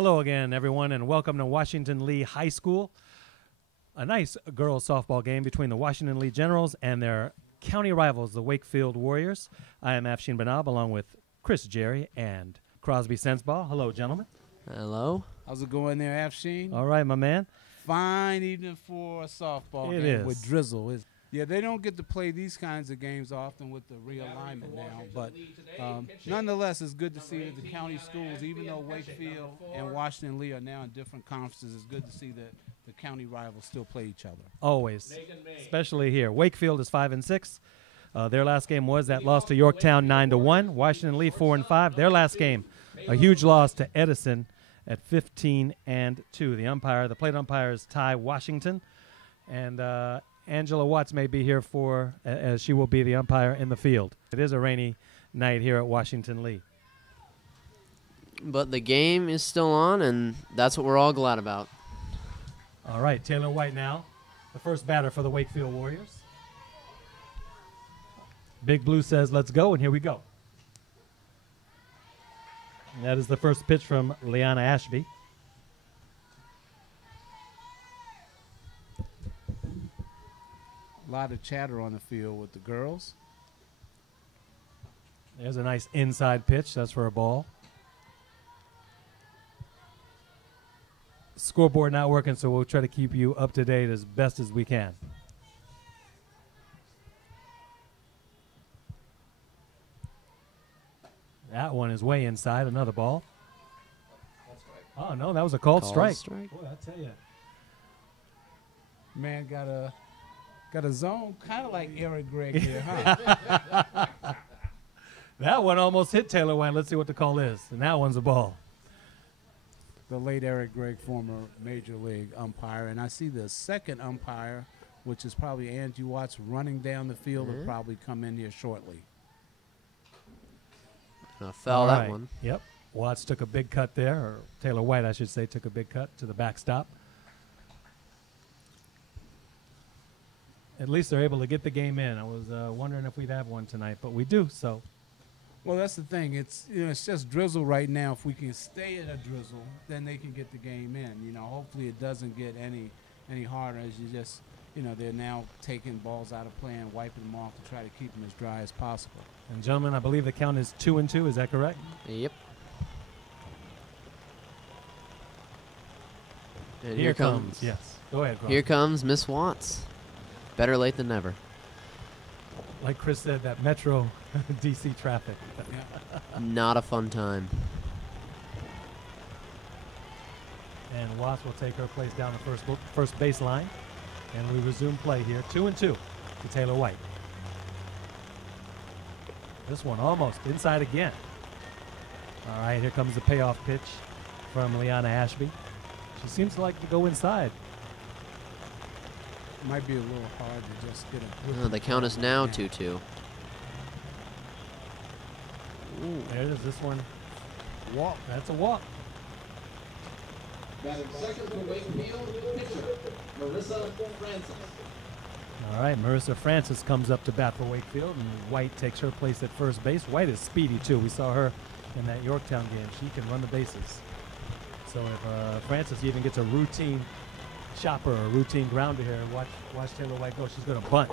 Hello again, everyone, and welcome to Washington Lee High School. A nice girls softball game between the Washington Lee Generals and their county rivals, the Wakefield Warriors. I am Afsheen Benab, along with Chris Jerry and Crosby Sensibaugh. Hello, gentlemen. Hello. How's it going there, Afsheen? All right, my man. Fine evening for a softball It game is. with drizzle. Yeah, they don't get to play these kinds of games often with the realignment now, but nonetheless, it's good to see that the county schools, even though Wakefield and Washington Lee are now in different conferences, it's good to see that the county rivals still play each other. Always, especially here. Wakefield is 5-6. Their last game was that loss to Yorktown 9-1. Washington Lee 4-5. Their last game, a huge loss to Edison at 15-2. The plate umpire is Ty Washington, and Angela Watts may be here as she will be the umpire in the field. It is a rainy night here at Washington Lee. But the game is still on, and that's what we're all glad about. All right, Taylor White now, the first batter for the Wakefield Warriors. Big Blue says, let's go, and here we go. And that is the first pitch from Liana Ashby. A lot of chatter on the field with the girls. There's a nice inside pitch. That's for a ball. Scoreboard not working, so we'll try to keep you up to date as best as we can. That one is way inside. Another ball. Oh, no, that was a called strike. Boy, I tell you. Man got a zone, kind of like Eric Gregg here, huh? That one almost hit Taylor White. Let's see what the call is. And that one's a ball. The late Eric Gregg, former Major League umpire. And I see the second umpire, which is probably Angie Watts, running down the field, will probably come in here shortly. Foul that one. Yep. Watts took a big cut there, or Taylor White, I should say, took a big cut to the backstop. At least they're able to get the game in. I was wondering if we'd have one tonight, but we do, so. Well, that's the thing. It's it's just drizzle right now. If we can stay in a drizzle, then they can get the game in. Hopefully it doesn't get any harder as you just, they're now taking balls out of play and wiping them off to try to keep them as dry as possible. And gentlemen, I believe the count is 2-2. Is that correct? Yep. And Here comes. Yes. Go ahead, Crosby. Here comes Miss Watts. Better late than never. Like Chris said, that Metro DC traffic. Not a fun time. And Watts will take her place down the first baseline. And we resume play here. 2-2 to Taylor White. This one almost inside again. All right, here comes the payoff pitch from Liana Ashby. She seems to like to go inside. Might be a little hard to just get a. The count is now 2-2. Ooh, there it is. This one. Walk. That's a walk. Batting second for Wakefield, pitcher, Marissa Francis. All right, Marissa Francis comes up to bat for Wakefield, and White takes her place at first base. White is speedy, too. We saw her in that Yorktown game. She can run the bases. So if Francis even gets a routine chopper or routine grounder here, watch Taylor White go. She's going to bunt,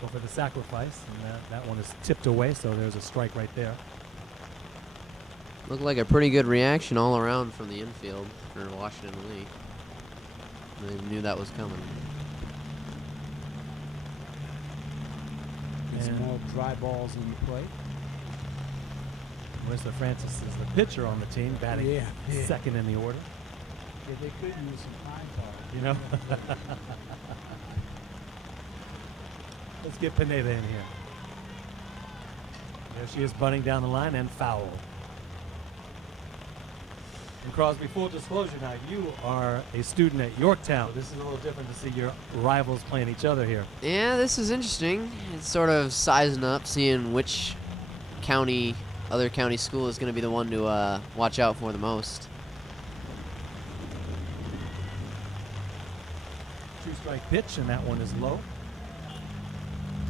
go for the sacrifice, and that one is tipped away, so there's a strike right there. Looked like a pretty good reaction all around from the infield for Washington Lee. They knew that was coming. Get some more dry balls in the play. Marissa Francis is the pitcher on the team, batting second in the order. Yeah, they could use some time power. Let's get Pineda in here. There she is, bunting down the line, and foul. And Crosby, full disclosure now, you are a student at Yorktown. This is a little different to see your rivals playing each other here. Yeah, this is interesting. It's sort of sizing up, seeing which other county school is going to be the one to watch out for the most. Two-strike pitch, and that one is low.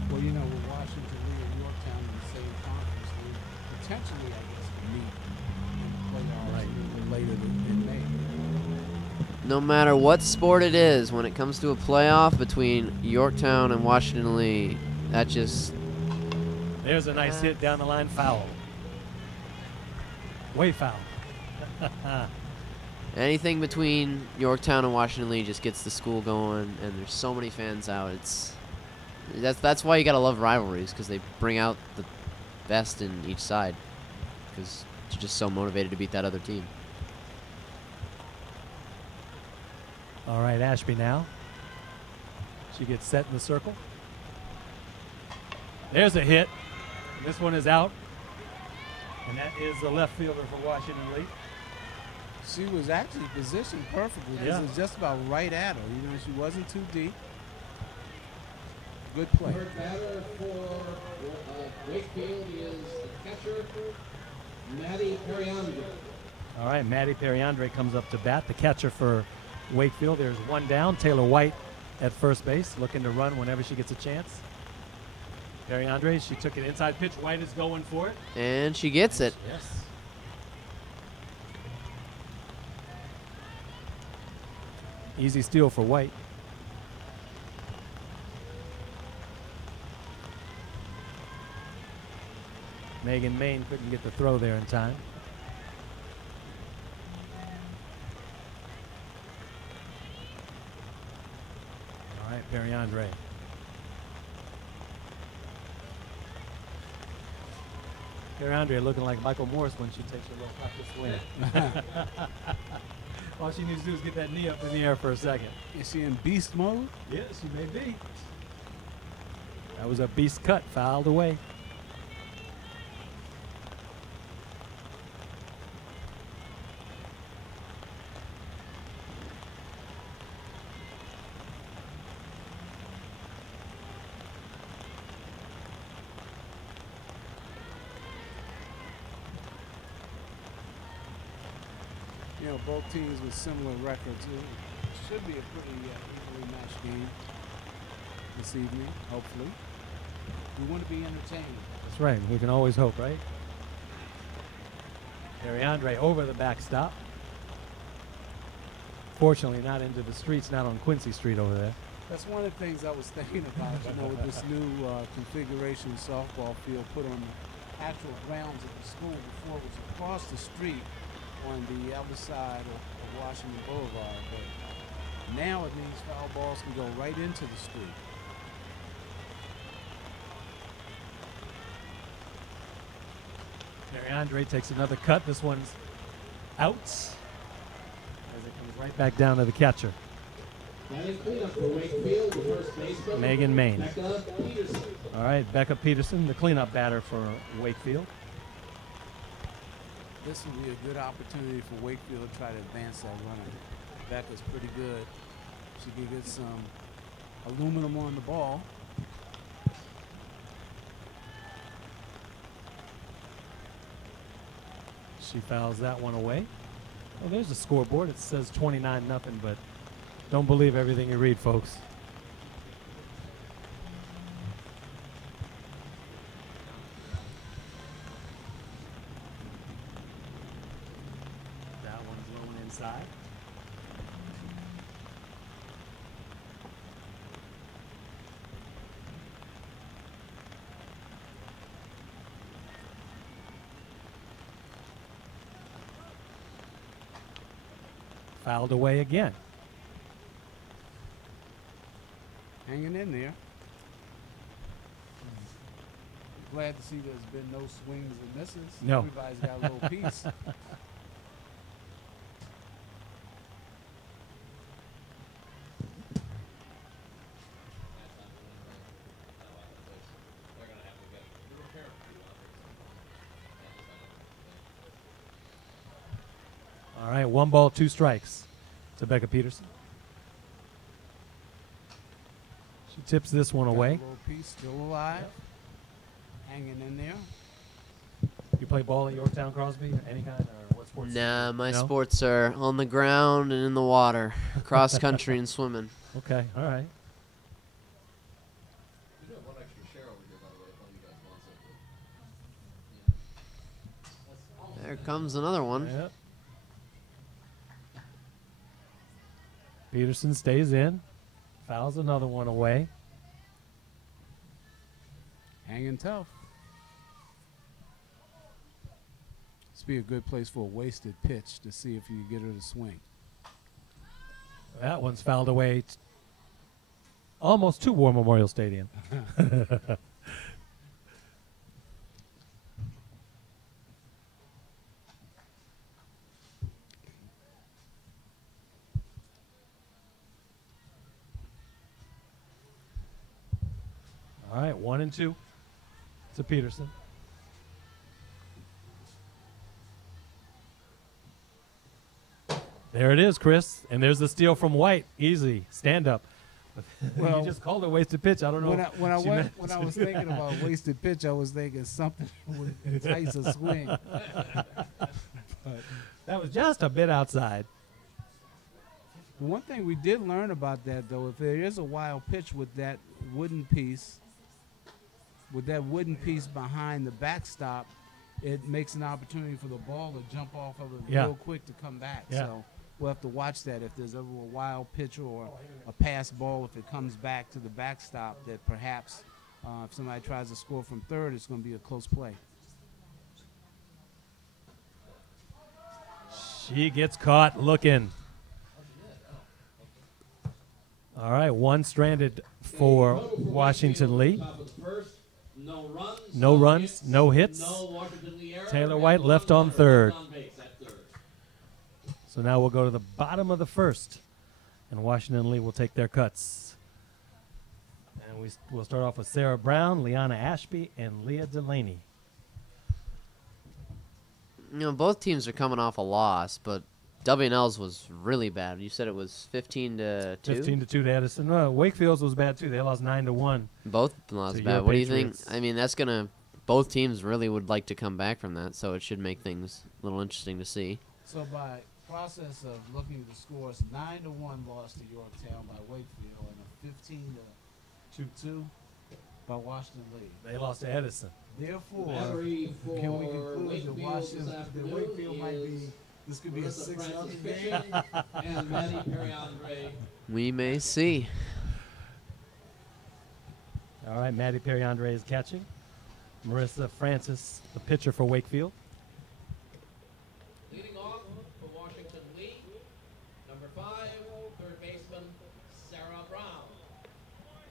Well, with Washington Lee and Yorktown in the same conference, they potentially, I guess, meet in the playoffs later in May. no matter what sport it is, when it comes to a playoff between Yorktown and Washington Lee, that just... There's a nice hit down the line, foul. Way foul. Anything between Yorktown and Washington Lee just gets the school going, and there's so many fans out. That's why you gotta love rivalries, because they bring out the best in each side, because you're just so motivated to beat that other team. All right, Ashby now. She gets set in the circle. There's a hit. This one is out. And that is the left fielder for Washington Lee. She was actually positioned perfectly. Yeah. This was just about right at her. You know, she wasn't too deep. Good play. Her batter for Wakefield is the catcher, Patty Donmoyer. All right, Maddie Periandre comes up to bat. The catcher for Wakefield. There's one down. Taylor White at first base, looking to run whenever she gets a chance. Periandre, she took it inside pitch. White is going for it. And she gets it. Yes. Easy steal for White. Megan Main couldn't get the throw there in time. All right, Periandre. Periandre looking like Michael Morris when she takes her little practice swing. All she needs to do is get that knee up in the air for a second. Is she in beast mode? Yes, she may be. That was a beast cut, fouled away. You know, both teams with similar records. It should be a pretty evenly matched game this evening, hopefully. We want to be entertained. That's right. We can always hope, right? Periandre over the backstop. Fortunately, not into the streets, not on Quincy Street over there. That's one of the things I was thinking about, you know, with this new configuration softball field put on the actual grounds of the school. Before it was across the street on the other side of Washington Boulevard. But now it means foul balls can go right into the street. Periandre takes another cut. This one's out as it comes right back down to the catcher. Batting cleanup for Wakefield, the first baseman, Megan Main. Becca Peterson. All right, Becca Peterson, the cleanup batter for Wakefield. This will be a good opportunity for Wakefield to try to advance that runner. Becca's pretty good. She can get some aluminum on the ball. She fouls that one away. Oh, there's a scoreboard. It says 29-0, but don't believe everything you read, folks. That one's low and inside. Fouled away again. Hanging in there. Glad to see there's been no swings and misses. No. Everybody's got a little piece. All right, 1 ball, 2 strikes to Becca Peterson. She tips this one Got away. A little piece still alive. Hanging in there. You play ball at Yorktown, Crosby? Any kind, or what sports? Nah, my No? sports are on the ground and in the water, cross country and swimming. Okay, all right. We do have one extra share over here, by the way, if one of you guys wants it. There comes another one. Yep. Peterson stays in, fouls another one away. Hanging tough. This would be a good place for a wasted pitch to see if you can get her to swing. That one's fouled away almost to War Memorial Stadium. All right, 1-2 to Peterson. There it is, Chris. And there's the steal from White. Easy. Stand up. Well, you just called it a wasted pitch. I don't know. When I was thinking about wasted pitch, I was thinking something would entice a swing. But that was just a bit outside. one thing we did learn about that, though, if there is a wild pitch with that wooden piece, behind the backstop, it makes an opportunity for the ball to jump off of it real quick to come back. Yeah. So we'll have to watch that if there's ever a wild pitch or a pass ball, if it comes back to the backstop, that perhaps if somebody tries to score from third, it's going to be a close play. She gets caught looking. All right, one stranded for Washington Lee. No runs, no hits. Taylor White left on third. So now we'll go to the bottom of the first, and Washington Lee will take their cuts. And we'll start off with Sarah Brown, Liana Ashby, and Leah Delaney. You know, both teams are coming off a loss, but W&L's was really bad. You said it was 15-2? 15-2 to Edison. Well, Wakefield's was bad, too. They lost 9-1. Both lost bad. What do you think? I mean, that's going to – both teams really would like to come back from that, so it should make things a little interesting to see. So by process of looking at the scores, 9-1 loss to Yorktown by Wakefield and a 15-2 by Washington Lee. They lost to Edison. Therefore, can we conclude that Wakefield might be – this could be a 6-0 game? And Maddie Perry-Andre. We may see. All right, Maddie Perry-Andre is catching. Marissa Francis, the pitcher for Wakefield. Leading off for Washington Lee, number 5, third baseman, Sarah Brown.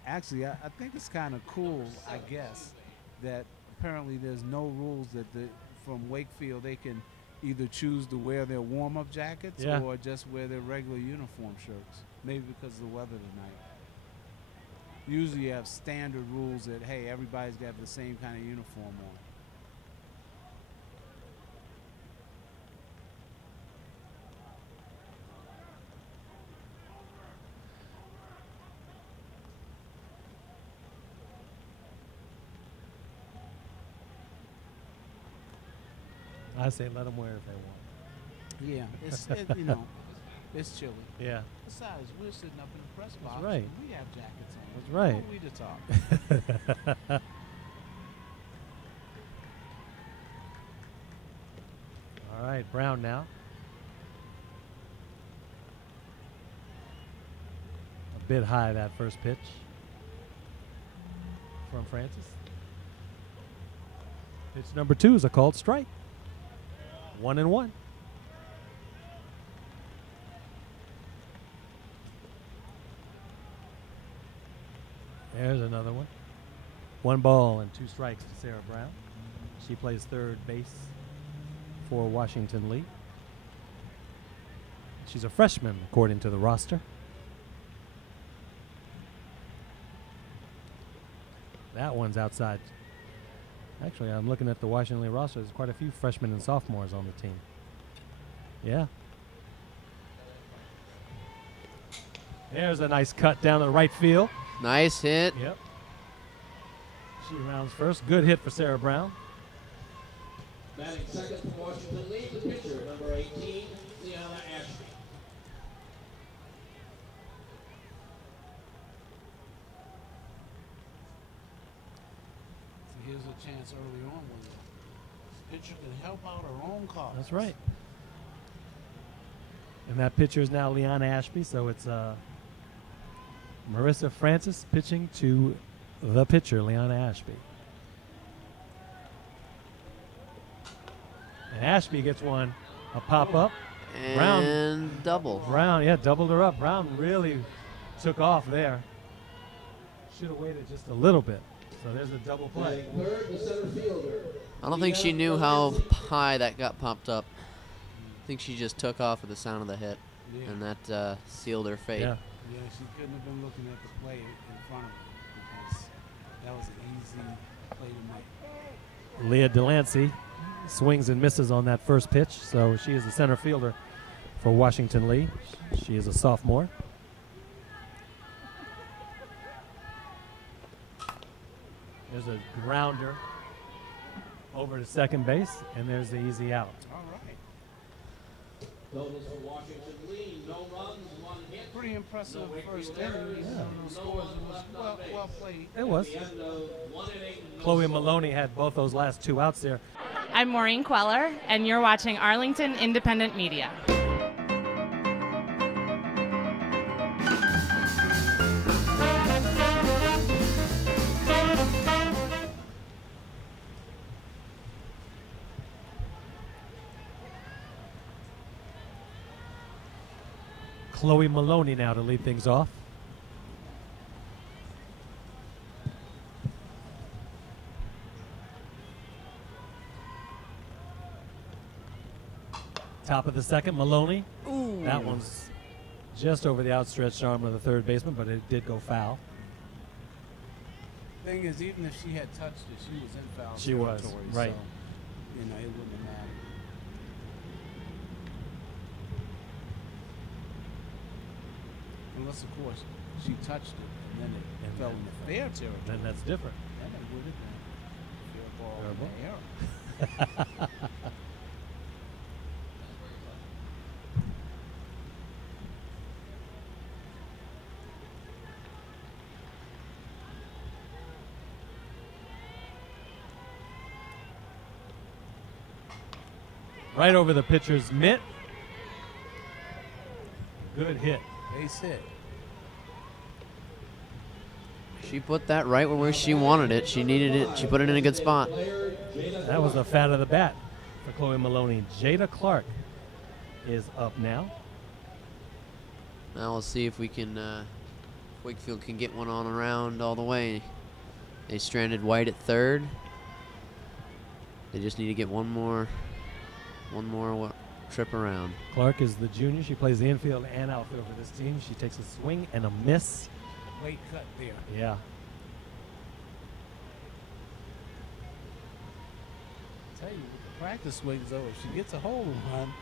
Actually, I think it's kind of cool, I guess, that apparently there's no rules that from Wakefield they can either choose to wear their warm-up jackets or just wear their regular uniform shirts, maybe because of the weather tonight. Usually you have standard rules that, hey, everybody's got to have the same kind of uniform on. I say let them wear it if they want. Yeah, it's it's chilly. Yeah. Besides, we're sitting up in the press box. That's right. We have jackets on. That's right. Who are we to talk? All right, Brown now. A bit high, that first pitch from Francis. Pitch number 2 is a called strike. 1-1. There's another one. 1 ball and 2 strikes to Sarah Brown. She plays third base for Washington Lee. She's a freshman, according to the roster. That one's outside. Actually, I'm looking at the Washington Lee roster. There's quite a few freshmen and sophomores on the team. Yeah. There's a nice cut down the right field. Nice hit. Yep. She rounds first. Good hit for Sarah Brown. Batting second for Washington Lee, the pitcher, number 18, Liana Ashby. So here's a chance early on when the pitcher can help out her own cause. That's right. And that pitcher is now Leanna Ashby, so it's Marissa Francis pitching to the pitcher, Leanna Ashby. And Ashby gets one, a pop-up. And double. Brown, yeah, doubled her up. Brown really took off there. Should have waited just a little bit. So there's a double play. I don't think she knew how high that got popped up. I think she just took off with the sound of the hit, and that sealed her fate. Yeah. Yeah, she couldn't have been looking at the play in front of her because that was an easy play to make. Leah Delancey swings and misses on that first pitch, so she is the center fielder for Washington Lee. She is a sophomore. There's a grounder over to second base, and there's the easy out. All right. Totals for Washington Lee, no runs, 1 hit. Pretty impressive first inning. Those scores was well played. It was. At the end of 1 inning, Chloe Maloney had both those last 2 outs there. I'm Maureen Queller, and you're watching Arlington Independent Media. Chloe Maloney now to lead things off. Top of the second, Maloney. Ooh. That one's just over the outstretched arm of the third baseman, but it did go foul. Thing is, even if she had touched it, she was in foul She was, territory, right. So, it wouldn't have mattered. Unless, of course, she touched it and then it fell into fair territory. Then that's different. Then it would have been fair ball Fair in the air. Right over the pitcher's mitt. Good hit. Base hit. She put that right where she wanted it. She needed it. She put it in a good spot. That was the fat of the bat for Chloe Maloney. Jada Clark is up now. Now we'll see if we can, Wakefield can get one on around all the way. They stranded White at third. They just need to get one more trip around. Clark is the junior. She plays the infield and outfield for this team. She takes a swing and a miss. Late cut there. Yeah. I tell you, with the practice swings over, if she gets a hold of one.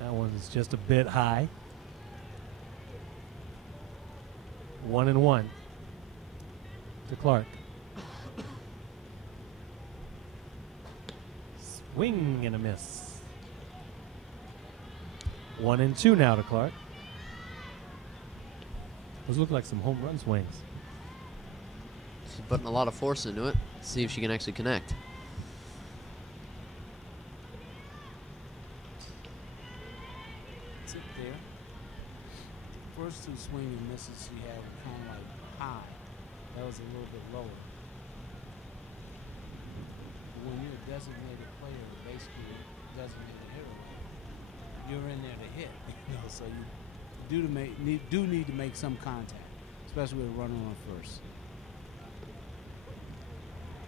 That one's just a bit high. 1-1 to Clark. Swing and a miss. 1-2 now to Clark. Those look like some home run swings. She's putting a lot of force into it. See if she can actually connect. Sit there. First 2 swing and misses she had were kind of like high. That was a little bit lower. But when you're a designated player, basically a designated hitter, you're in there to hit. So you do need to make some contact, especially with a runner on first.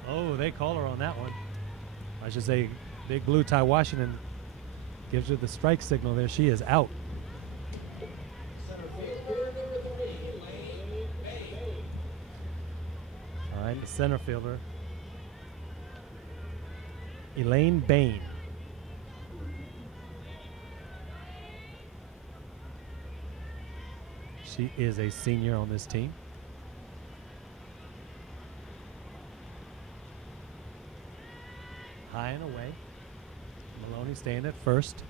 Oh, they call her on that one. I should say Big Blue Ty Washington gives her the strike signal there. She is out. All right, the center fielder, Elaine Bain. She is a senior on this team. High and away. Maloney staying at first.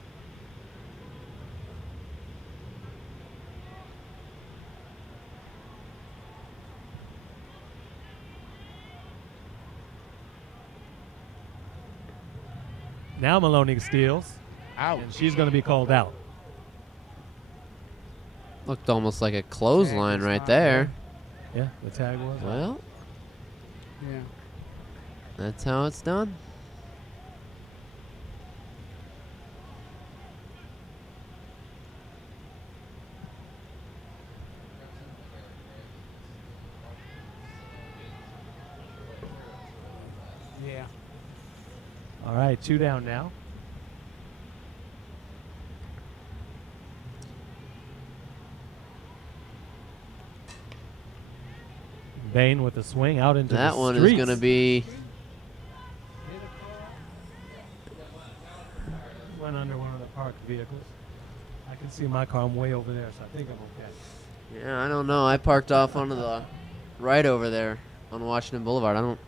Now Maloney steals, Out. and she's going to be called out. Looked almost like a clothesline right there. Yeah, the tag was. Well, Yeah. that's how it's done. Yeah. All right, 2 down now. Bain with a swing out into That the one streets. is going to be. Went under one of the parked vehicles. I can see my car. I'm way over there, so I think I'm okay. Yeah, I don't know. I parked off onto the right over there on Washington Boulevard. I don't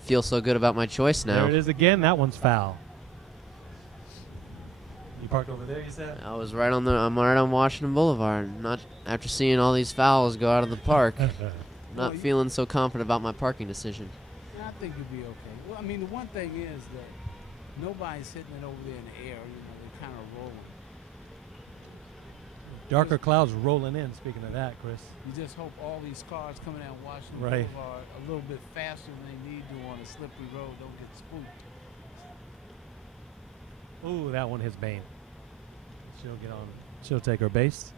feel so good about my choice now. There it is again. That one's foul. You parked over there, you said? I was right on the. I'm right on Washington Boulevard. Not after seeing all these fouls go out of the park. Not feeling so confident about my parking decision. I think you'll be okay. Well, I mean, the one thing is that nobody's hitting it over there in the air. You know, they're kind of rolling. Darker clouds rolling in, speaking of that, Chris. You just hope all these cars coming down Washington Right. Boulevard a little bit faster than they need to on a slippery road don't get spooked. Ooh, that one hits Bain. She'll get on. She'll take her base.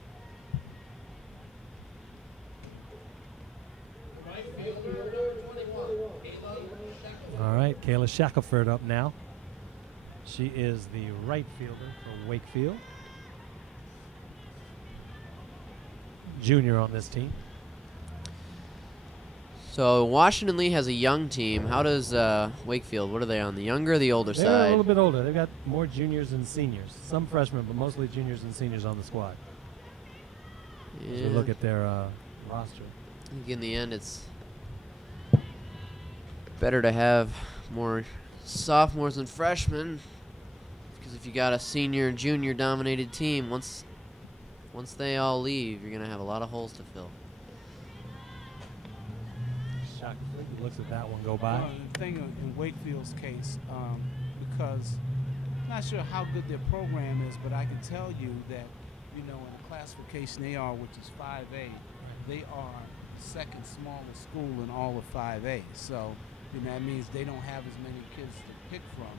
All right, Kayla Shackelford up now. She is the right fielder for Wakefield. Junior on this team. So Washington Lee has a young team. How does Wakefield? What are they on? The younger or the older They're side? a little bit older. They've got more juniors and seniors. Some freshmen, but mostly juniors and seniors on the squad. Yeah. So look at their roster. I think in the end, it's better to have more sophomores and freshmen, because if you got a senior and junior dominated team, once they all leave, you're gonna have a lot of holes to fill. Shackelford looks at that one go by. Well, the thing in Wakefield's case, because I'm not sure how good their program is, but I can tell you that, you know, in the classification they are, which is 5A, they are second smallest school in all of 5A. So, you know, that means they don't have as many kids to pick from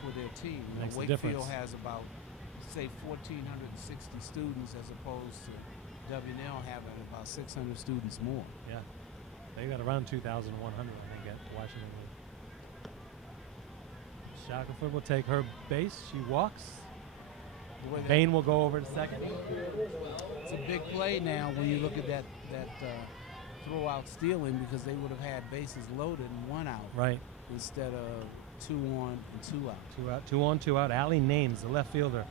for their team. You know, Makes a Wakefield difference. has about, say, 1,460 students as opposed to W&L having about 600 students more. Yeah. They got around 2,100, I think, at Washington. Shackelford will take her base. She walks. The way that- Bain will go over to second. It's a big play now when you look at that throw out stealing, because they would have had bases loaded and 1 out Right. instead of 2 on and 2 out. 2 out. 2 on, 2 out. Allie Names, the left fielder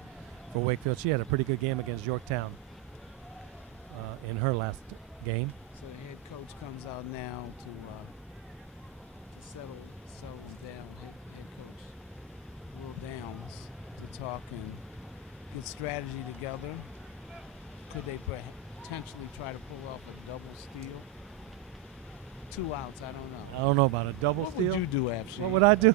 for Wakefield. She had a pretty good game against Yorktown in her last game. So the head coach comes out now to settle down. Head coach Will Downs to talk and get strategy together. Could they potentially try to pull off a double steal? 2 outs, I don't know. I don't know about a double What steal. would you do, Afsheen? What would I do?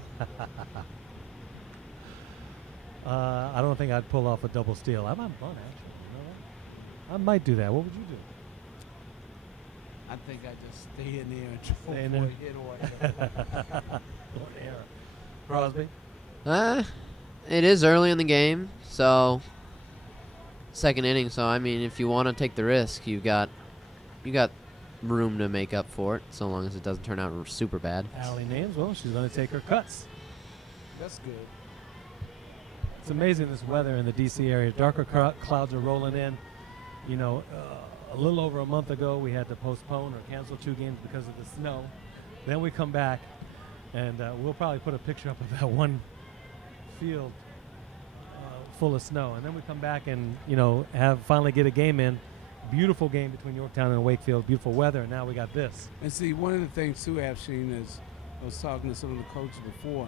I don't think I'd pull off a double steal. I might bunt, actually. You know what? I might do that. What would you do? I think I just stay in there and try Stay in for there. a hit or error. Or error. Crosby? It is early in the game, so second inning. So I mean, if you want to take the risk, you got room to make up for it, so long as it doesn't turn out super bad. Allie Names, well, she's going to take her cuts. That's good. It's amazing, this weather in the D.C. area. Darker clouds are rolling in. You know, a little over a month ago, we had to postpone or cancel 2 games because of the snow. Then we come back, and we'll probably put a picture up of that one field full of snow. And then we come back and, you know, finally get a game in. Beautiful game between Yorktown and Wakefield. Beautiful weather, and now we got this. And see, one of the things too, Afsheen, is I was talking to some of the coaches before.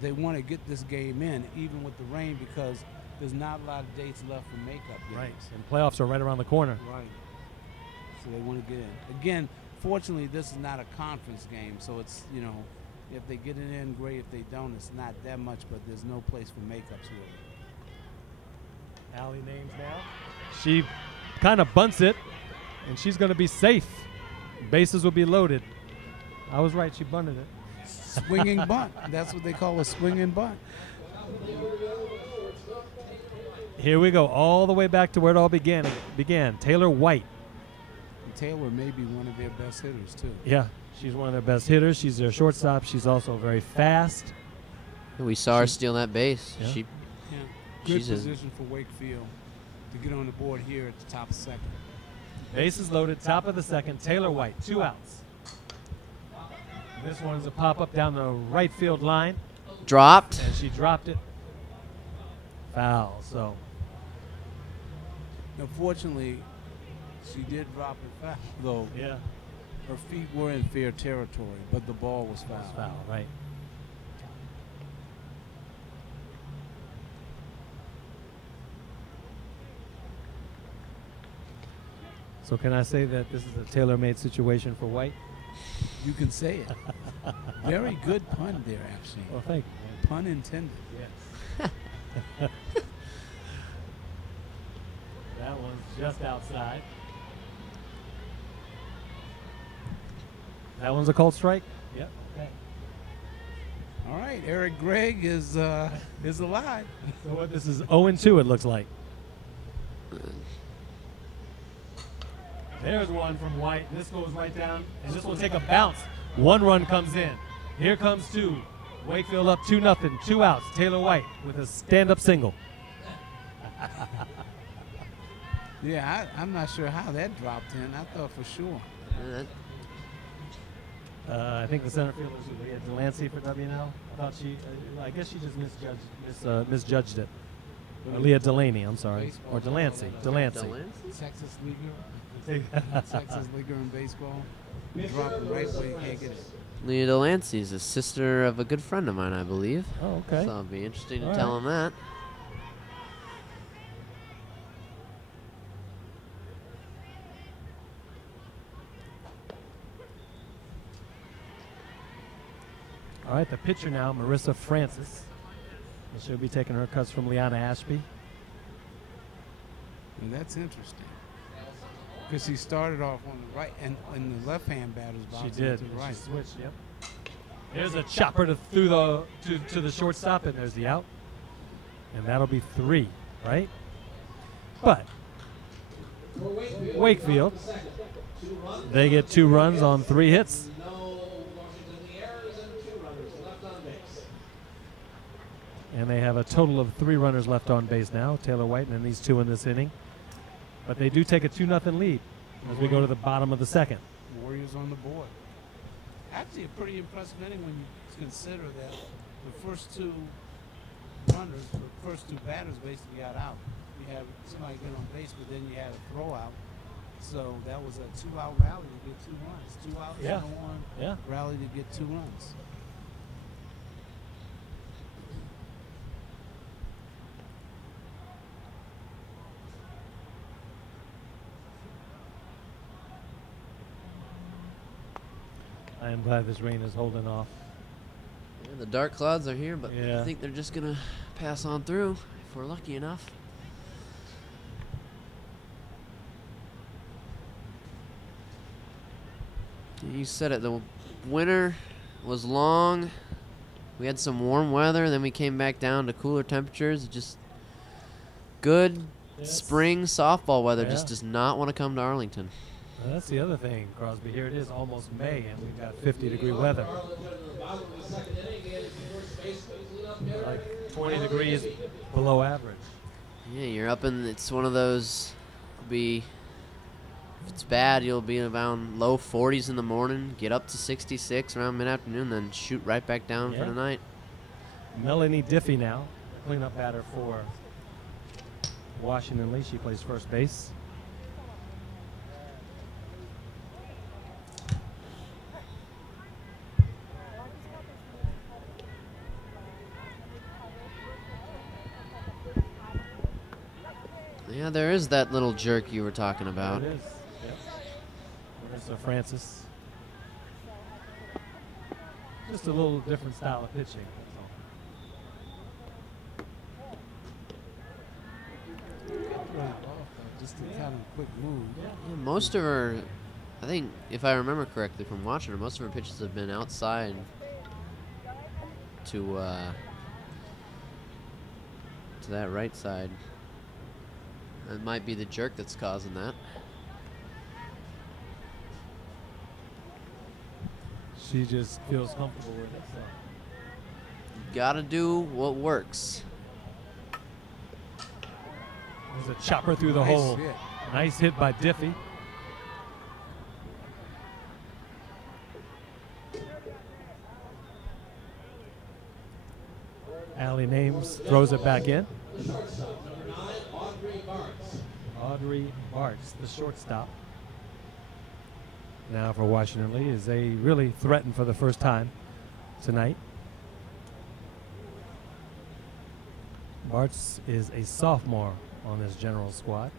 They want to get this game in, even with the rain, because there's not a lot of dates left for makeup games. Right. And playoffs are right around the corner. Right. So they want to get in. Again, fortunately, this is not a conference game, so it's, you know, If they get it in, great. If they don't, it's not that much, but there's no place for makeups really. Allie names now. She kind of bunts it, and she's going to be safe. Bases will be loaded. I was right. She bunted it. Swinging bunt. That's what they call a swinging bunt. Here we go, all the way back to where it all began. Taylor White. And Taylor may be one of their best hitters, too. Yeah, she's one of their best hitters. She's their shortstop. She's also very fast. We saw her steal that base. Yeah. She Good She's position for Wakefield to get on the board here at the top of second. Bases loaded, top of the second. Taylor White, 2 outs. This one's a pop-up down the right field line. dropped. And she dropped it. Foul, so. Unfortunately, she did drop it foul, though. Yeah. Her feet were in fair territory, but the ball was foul. Foul, right. So can I say that this is a tailor-made situation for White? You can say it. Very good pun there, Afsheen. Well, thank you. Pun intended. Yes. That one's just outside. That one's a called strike? Yep. Okay. All right, Eric Gregg is alive. So what, this is 0-2 it looks like. There's one from White. This goes right down, and this will take a bounce. 1 run comes in. Here comes 2. Wakefield up 2-0, 2 outs. Taylor White with a stand-up single. Yeah, I'm not sure how that dropped in. I thought for sure. I think the center fielder was Leah Delancey for WNL. I thought I guess she just misjudged it. Leah Delaney, I'm sorry. Baseball. Or Delancey. Delancey. Texas Leaguer. Texas Leaguer in baseball. Drop it right where you can't get it. Leah Delancey is a sister of a good friend of mine, I believe. Oh, okay. So it'll be interesting to All tell right. him that. All right, the pitcher now, Marissa Francis. And she'll be taking her cuts from Liana Ashby. And that's interesting. Because she started off on the right, and the left-hand batter's She bouncing did. to the right. She switched, yep. There's a chopper to the shortstop, and there's the out. And that'll be 3, right? But Wakefield, they get 2 runs on 3 hits. And they have a total of 3 runners left on base now. Taylor White and then these 2 in this inning. But they do take a 2-0 lead as we go to the bottom of the second. Warriors on the board. Actually, a pretty impressive inning when you consider that the first 2 runners, the first 2 batters basically got out. You had somebody get on base, but then you had a throw out. So that was a 2-out rally to get 2 runs. 2 outs Yeah. and a 1 Yeah. rally to get 2 runs. I am glad this rain is holding off. Yeah, the dark clouds are here, but Yeah. I think they're just going to pass on through if we're lucky enough. You said it, the winter was long. We had some warm weather, then we came back down to cooler temperatures. Just good spring softball weather just Yeah. does not want to come to Arlington. Well, that's the other thing, Crosby. Here it is almost May, and we've got 50-degree weather. Like 20 degrees below average. Yeah, you're up in, it's one of those, if it's bad, you'll be around low 40s in the morning, get up to 66 around mid-afternoon, then shoot right back down for Yeah. the night. Melanie Diffie now, cleanup batter for Washington Lee. She plays first base. Yeah, there is that little jerk you were talking about. There it is. Yep. Marissa Francis. Just a little different style of pitching. Just a kind of quick move. Yeah, most of her, I think, if I remember correctly from watching her, most of her pitches have been outside to that right side. It might be the jerk that's causing that. She just feels comfortable with it. So. Gotta do what works. There's a chopper through the hole. Hit. Nice hit by Diffie. Allie Names throws it back in. The shortstop, number 9, Audrey Bartz. Audrey Bartz, the shortstop. Now for Washington Lee, as they really threaten for the first time tonight. Bartz is a sophomore on this general squad.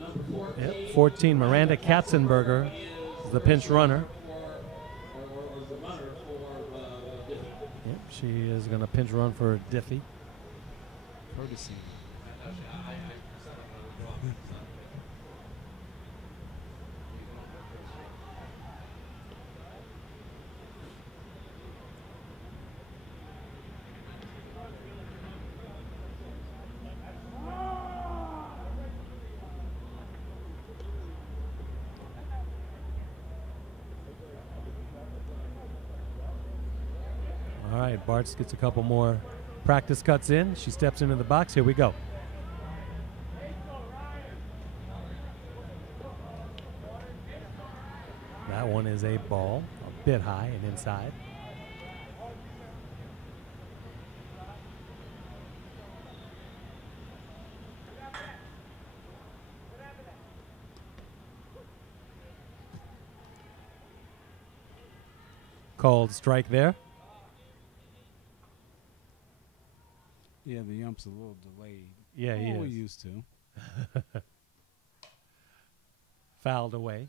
Number 14. Yep, 14, Miranda Katzenberger is the pinch runner. Or the runner for Diffie. Yep, she is going to pinch run for Diffie. Courtesy. All right, Bartz gets a couple more practice cuts in. She steps into the box. Here we go. That one is a ball, a bit high and inside. Called strike there. Yeah, the ump's a little delayed. Yeah, he We're is. used to. Fouled away.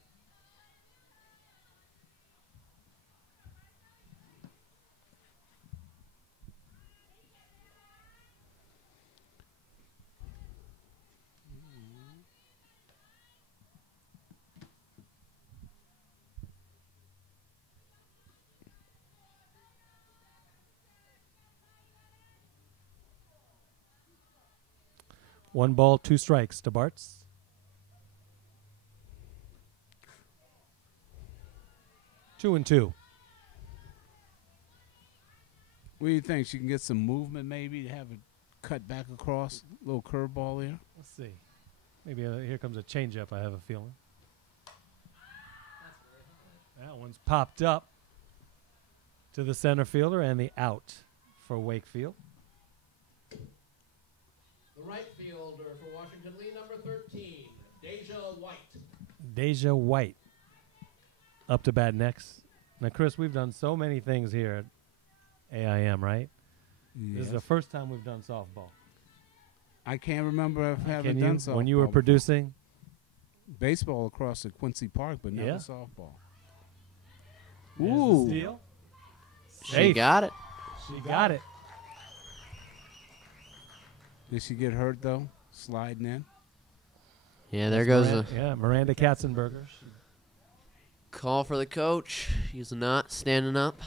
One ball, two strikes to Bartz. 2-2. What do you think? She can get some movement maybe to have it cut back across? A little curveball here? Let's see. Maybe here comes a changeup, I have a feeling. That one's popped up to the center fielder and the out for Wakefield. The right fielder for Washington Lee, number 13, Deja White. Deja White up to bat next. Now, Chris, we've done so many things here at AIM, right? Yes. This is the first time we've done softball. I can't remember if having Can done you, softball. when you were before. producing? Baseball across at Quincy Park, but never Yeah. softball. There's the Ooh. steal. She Safe. got it. She got it. Did she get hurt, though, sliding in? Yeah, there goes a Miranda Katzenberger. call for the coach. He's not standing up.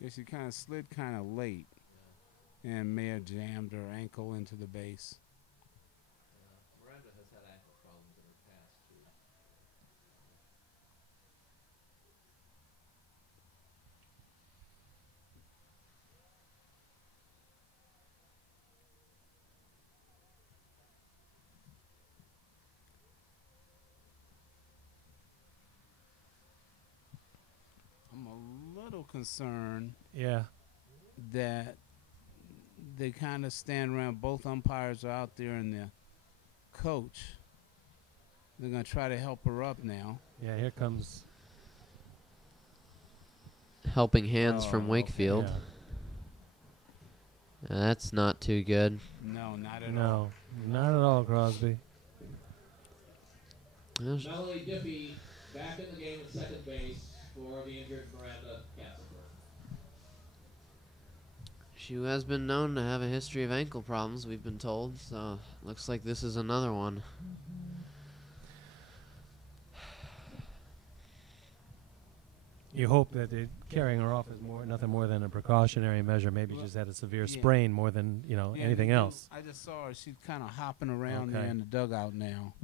Yeah, she kind of slid kind of late and may have jammed her ankle into the base. Miranda has had ankle problems in her past, too. I'm a little concerned Yeah. that they kind of stand around. Both umpires are out there and the coach. They're going to try to help her up now. Yeah, here comes helping hands from Oh, Wakefield. yeah. That's not too good. No, not at all. No, not at all, Crosby. There's- Melanie Diffie back in the game at second base for the injured Miranda Katzenberg. She has been known to have a history of ankle problems, we've been told, so looks like this is another one. You hope that carrying her off is nothing more than a precautionary measure. Maybe just had a severe sprain more than anything else. I just saw her. She's kind of hopping around Okay. there in the dugout now,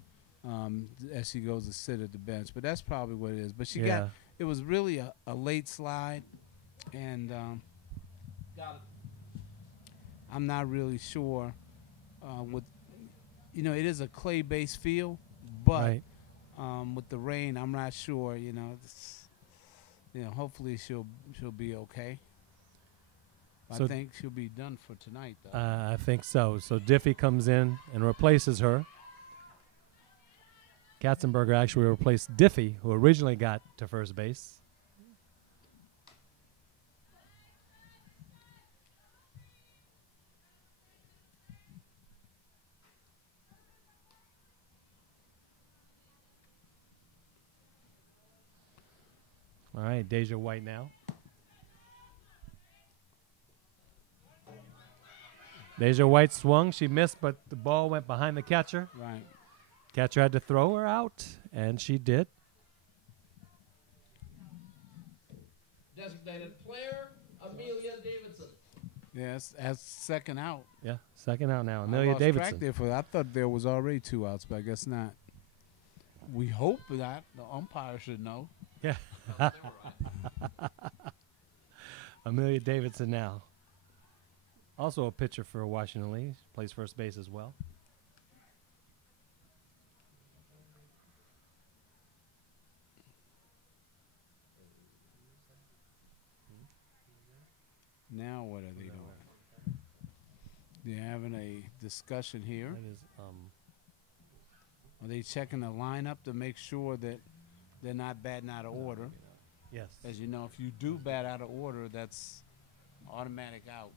as she goes to sit at the bench. But that's probably what it is. But she Yeah. got. It was really a late slide, and Got it. I'm not really sure. With it is a clay-based field, but Right. with the rain, I'm not sure. Hopefully she'll be okay. So I think she'll be done for tonight, though. I think so. So Diffie comes in and replaces her. Katzenberger actually replaced Diffie, who originally got to first base. All right, Deja White now. Deja White swung. She missed, but the ball went behind the catcher. Right. Catcher had to throw her out, and she did. Designated player, Amelia Davidson. Yes, as second out. Yeah, second out now. I Amelia lost track Davidson. there I thought there was already 2 outs, but I guess not. We hope that the umpire should know. Yeah. Amelia Davidson now. Also a pitcher for Washington Lee. Plays first base as well. Now what are they doing? They're having a discussion here. That is, Are they checking the lineup to make sure that they're not batting out of order? yes. As you know, if you do bat out of order, that's automatic out.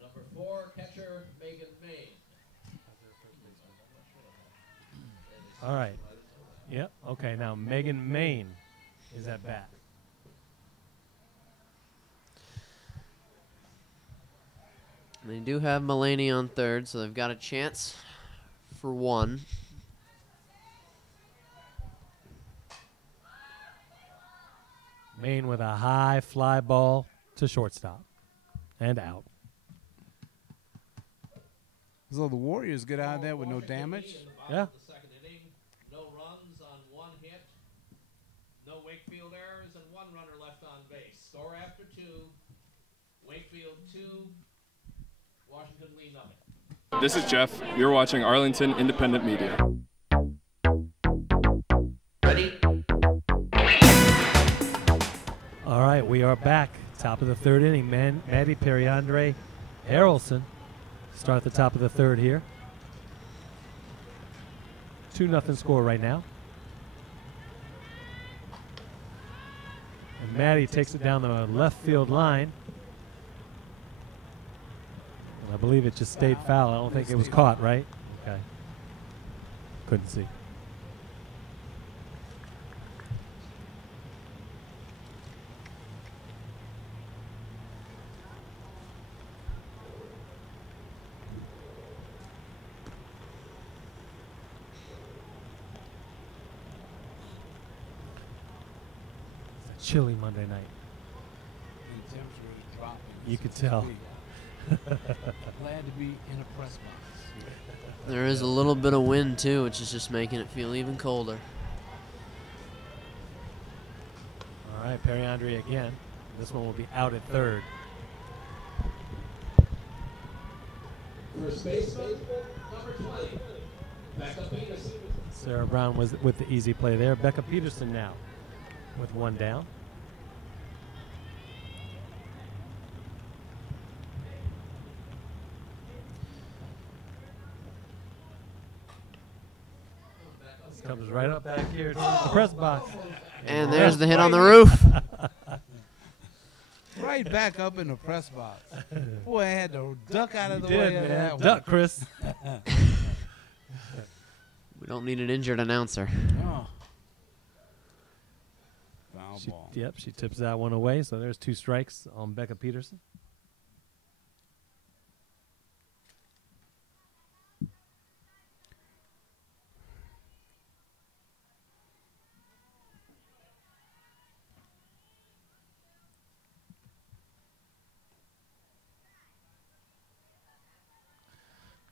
Number 4, catcher Megan Main. All right. Yep. Okay, now Megan Main is at bat. They do have Mulaney on third, so they've got a chance for one. Main with a high fly ball to shortstop and out. So the Warriors get out of there with no damage. Yeah. The second inning, no runs on 1 hit, no Wakefield errors, and 1 runner left on base. Score after 2, Wakefield 2, Washington Lee nothing. This is Jeff. You're watching Arlington Independent Media. Ready? All right, we are back. Top of the third inning. Maddie Perry-Andre Harrelson start at the top of the third here. 2-0 score right now. And Maddie takes it down the left field line. And I believe it just stayed foul. I don't think it was caught, right? Okay. Couldn't see. Chilly Monday night. The temperature is dropping. You could tell. Glad to be in a press box. There is a little bit of wind, too, which is just making it feel even colder. All right, Perry-Andre again. This one will be out at third. First baseman, number 20, Becca Peterson. Sarah Brown was with the easy play there. Becca Peterson now with 1 down. This comes right up back here to the press box. And there's the hit on the roof. Right back up in the press box. Boy, I had to duck out of the Did, way of man. that Duck, Chris. We don't need an injured announcer. one. Oh. Foul She, ball. yep, she tips that one away. So there's 2 strikes on Becca Peterson.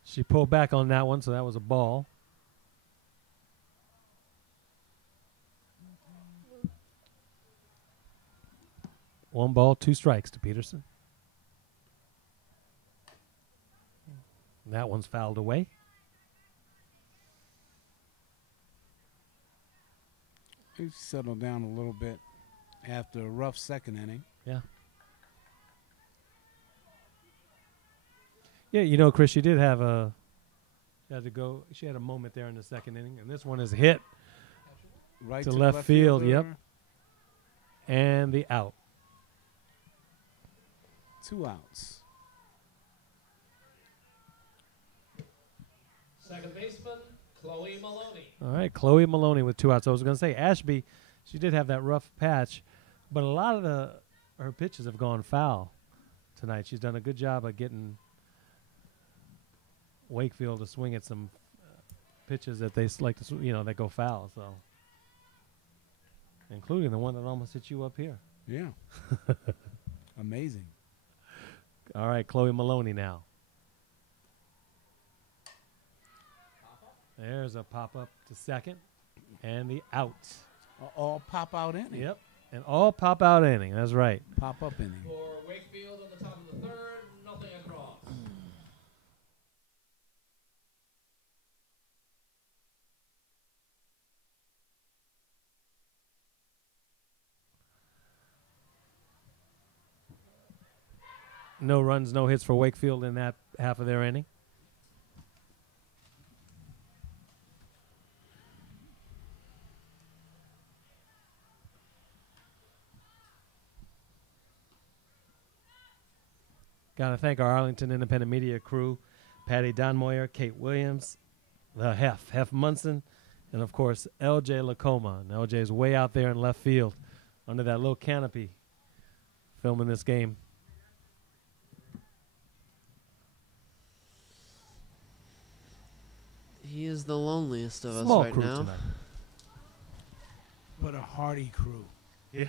She pulled back on that one, so that was a ball. One ball, 2 strikes to Peterson. That one's fouled away. He settled down a little bit after a rough second inning. Yeah. Yeah, you know, Chris, she did have a. She had a moment there in the second inning, and this one is a hit Right to left field. Yep, and the out. 2 outs. Second baseman, Chloe Maloney. All right, Chloe Maloney with 2 outs. I was going to say Ashby, she did have that rough patch, but a lot of her pitches have gone foul tonight. She's done a good job of getting Wakefield to swing at some pitches that they like to, that go foul. So, including the one that almost hit you up here. Yeah. Amazing. All right, Chloe Maloney now. There's a pop up to second, and the out. All pop out inning. Yep, an all pop out inning. That's right. Pop up inning. For Wakefield at the top of the third, nothing across. No runs, no hits for Wakefield in that half of their inning. Got to thank our Arlington Independent Media crew, Patty Donmoyer, Kate Williams, the Heff Munson, and, of course, LJ LaComa. And LJ is way out there in left field under that little canopy filming this game. He is the loneliest of Small us right crew now. tonight. But a hearty crew. Yeah.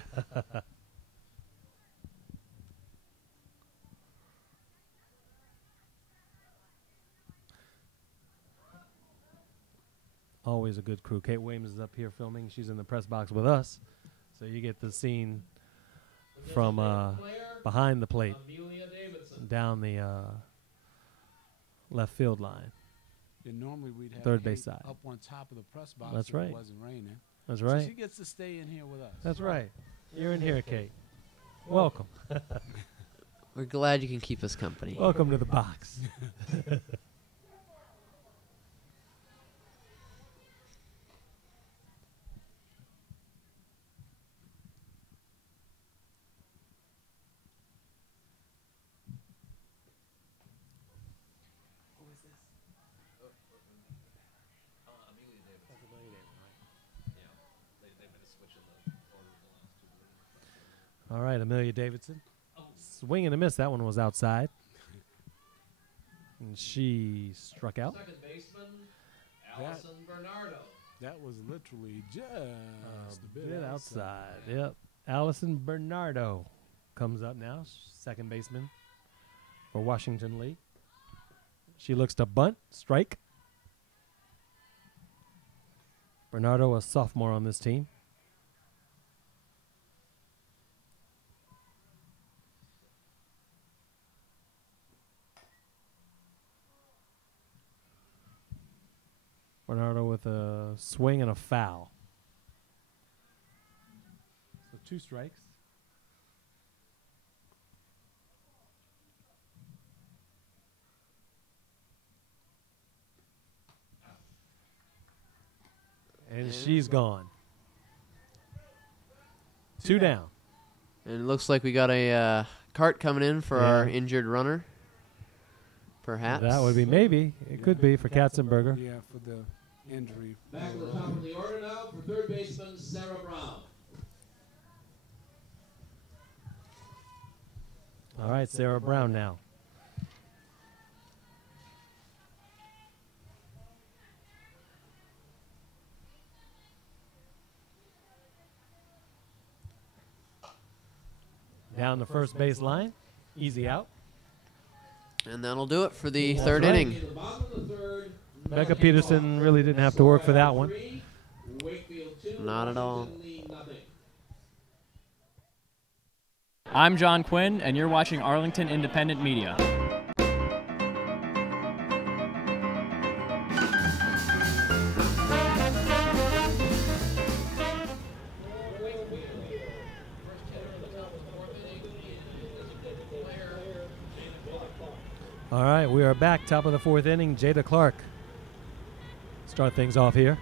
Always a good crew. Kate Williams is up here filming. She's in the press box with us. So you get the scene from behind the plate down the left field line. And normally we'd have Third base Kate side. up on top of the press box. That's if right. It wasn't raining. That's So right. she gets to stay in here with us. That's right. You're in here, Kate. Welcome. We're glad you can keep us company. Welcome to the box. Amelia Davidson. Yeah, they've been switching the order the last 2 weeks. All right, Amelia Davidson. Swing and a miss. That one was outside. And she struck out. Second baseman, Allison Bernardo. That was literally just a bit outside. Yep. Allison Bernardo comes up now, second baseman for Washington Lee. She looks to bunt, strike. Bernardo, a sophomore on this team. Bernardo with a swing and a foul. So 2 strikes. And she's gone. 2 down. And it looks like we got a cart coming in for our injured runner. Perhaps. That would be maybe. It could be for Katzenberger. Yeah, for the injury. Back to the top of the order now for third baseman Sarah Brown. All right, Sarah Brown now. Down the first base line. Easy out. And that'll do it for the third inning. Becca Peterson really didn't have to work for that one. Not at all. I'm John Quinn, and you're watching Arlington Independent Media. All right, we are back, top of the 4th inning. Jada Clark. Start things off here.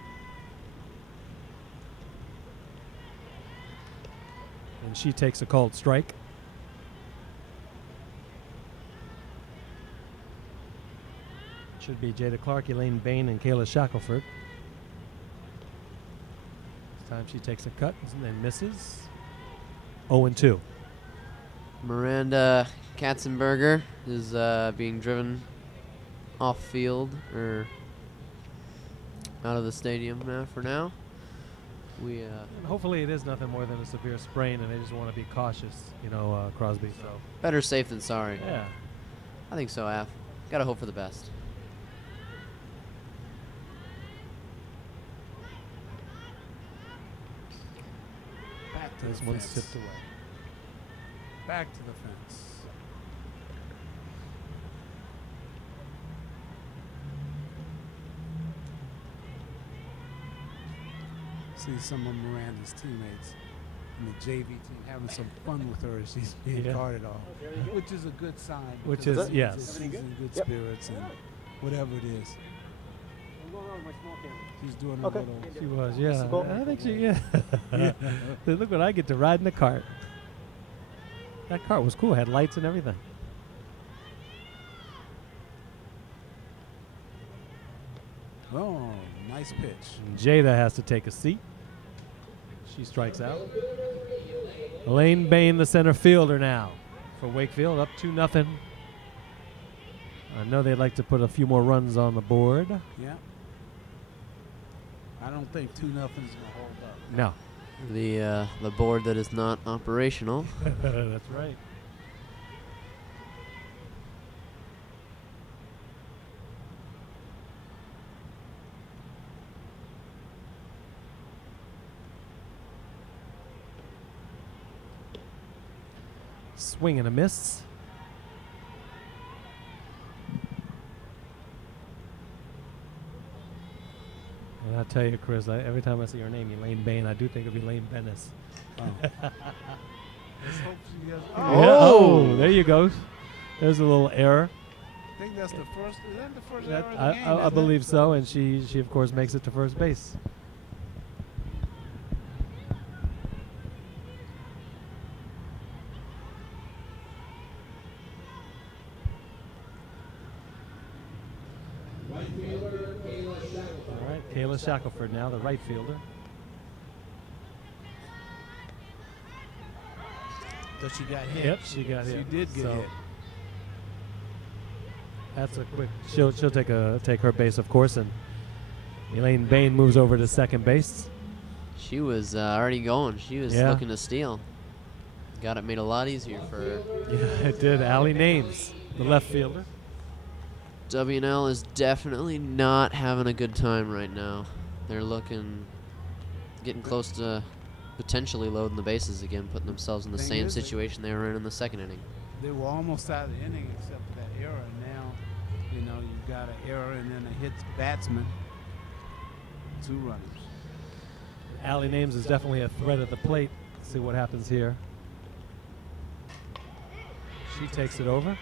And she takes a called strike. Should be Jada Clark, Elaine Bain, and Kayla Shackelford. This time she takes a cut and misses. 0-2. Miranda Katzenberger is being driven off field or out of the stadium now for now. Hopefully it is nothing more than a severe sprain, and they just want to be cautious, you know, Crosby. So better safe than sorry. Yeah, I think so, Af. Gotta hope for the best. Back to this the one's fence. tipped away. Back to the fence. See some of Miranda's teammates in the JV team having some fun with her as she's being carted off, which is a good sign. Which is, yes. She's in good spirits and whatever it is. She's doing her little. She was, yeah. I think she, yeah. Look what I get to ride in the cart. That cart was cool. Had lights and everything. Oh, nice pitch. And Jada has to take a seat. She strikes out. Elaine Bain, the center fielder now for Wakefield, up 2-0. I know they'd like to put a few more runs on the board. Yeah. I don't think 2-0 is going to hold up. No. The board that is not operational. That's right. Swing and a miss. And I tell you, Chris, every time I see your name, Elaine Bain, I do think of Elaine Bennis. Oh. Let's hope she does. Oh, there you go. There's a little error. I think that's the first. Is that the first error of the game? I believe so, and she of course makes it to first base. All right, Kayla Shackelford now, the right fielder. So she got hit. Yep, she got hit. She did get hit. That's a quick. She'll take her base, of course, and Elaine Bain moves over to second base. She was already going. She was looking to steal. Got it made a lot easier for her. Yeah, it did. Allie Names, the left fielder. W&L is definitely not having a good time right now. They're getting close to potentially loading the bases again, putting themselves in the same situation they were in the second inning. They were almost out of the inning except for that error. Now, you know, you've got an error and then a hit batsman. 2 runners. Allie Names is definitely a threat at the plate. Let's see what happens here. She takes it over.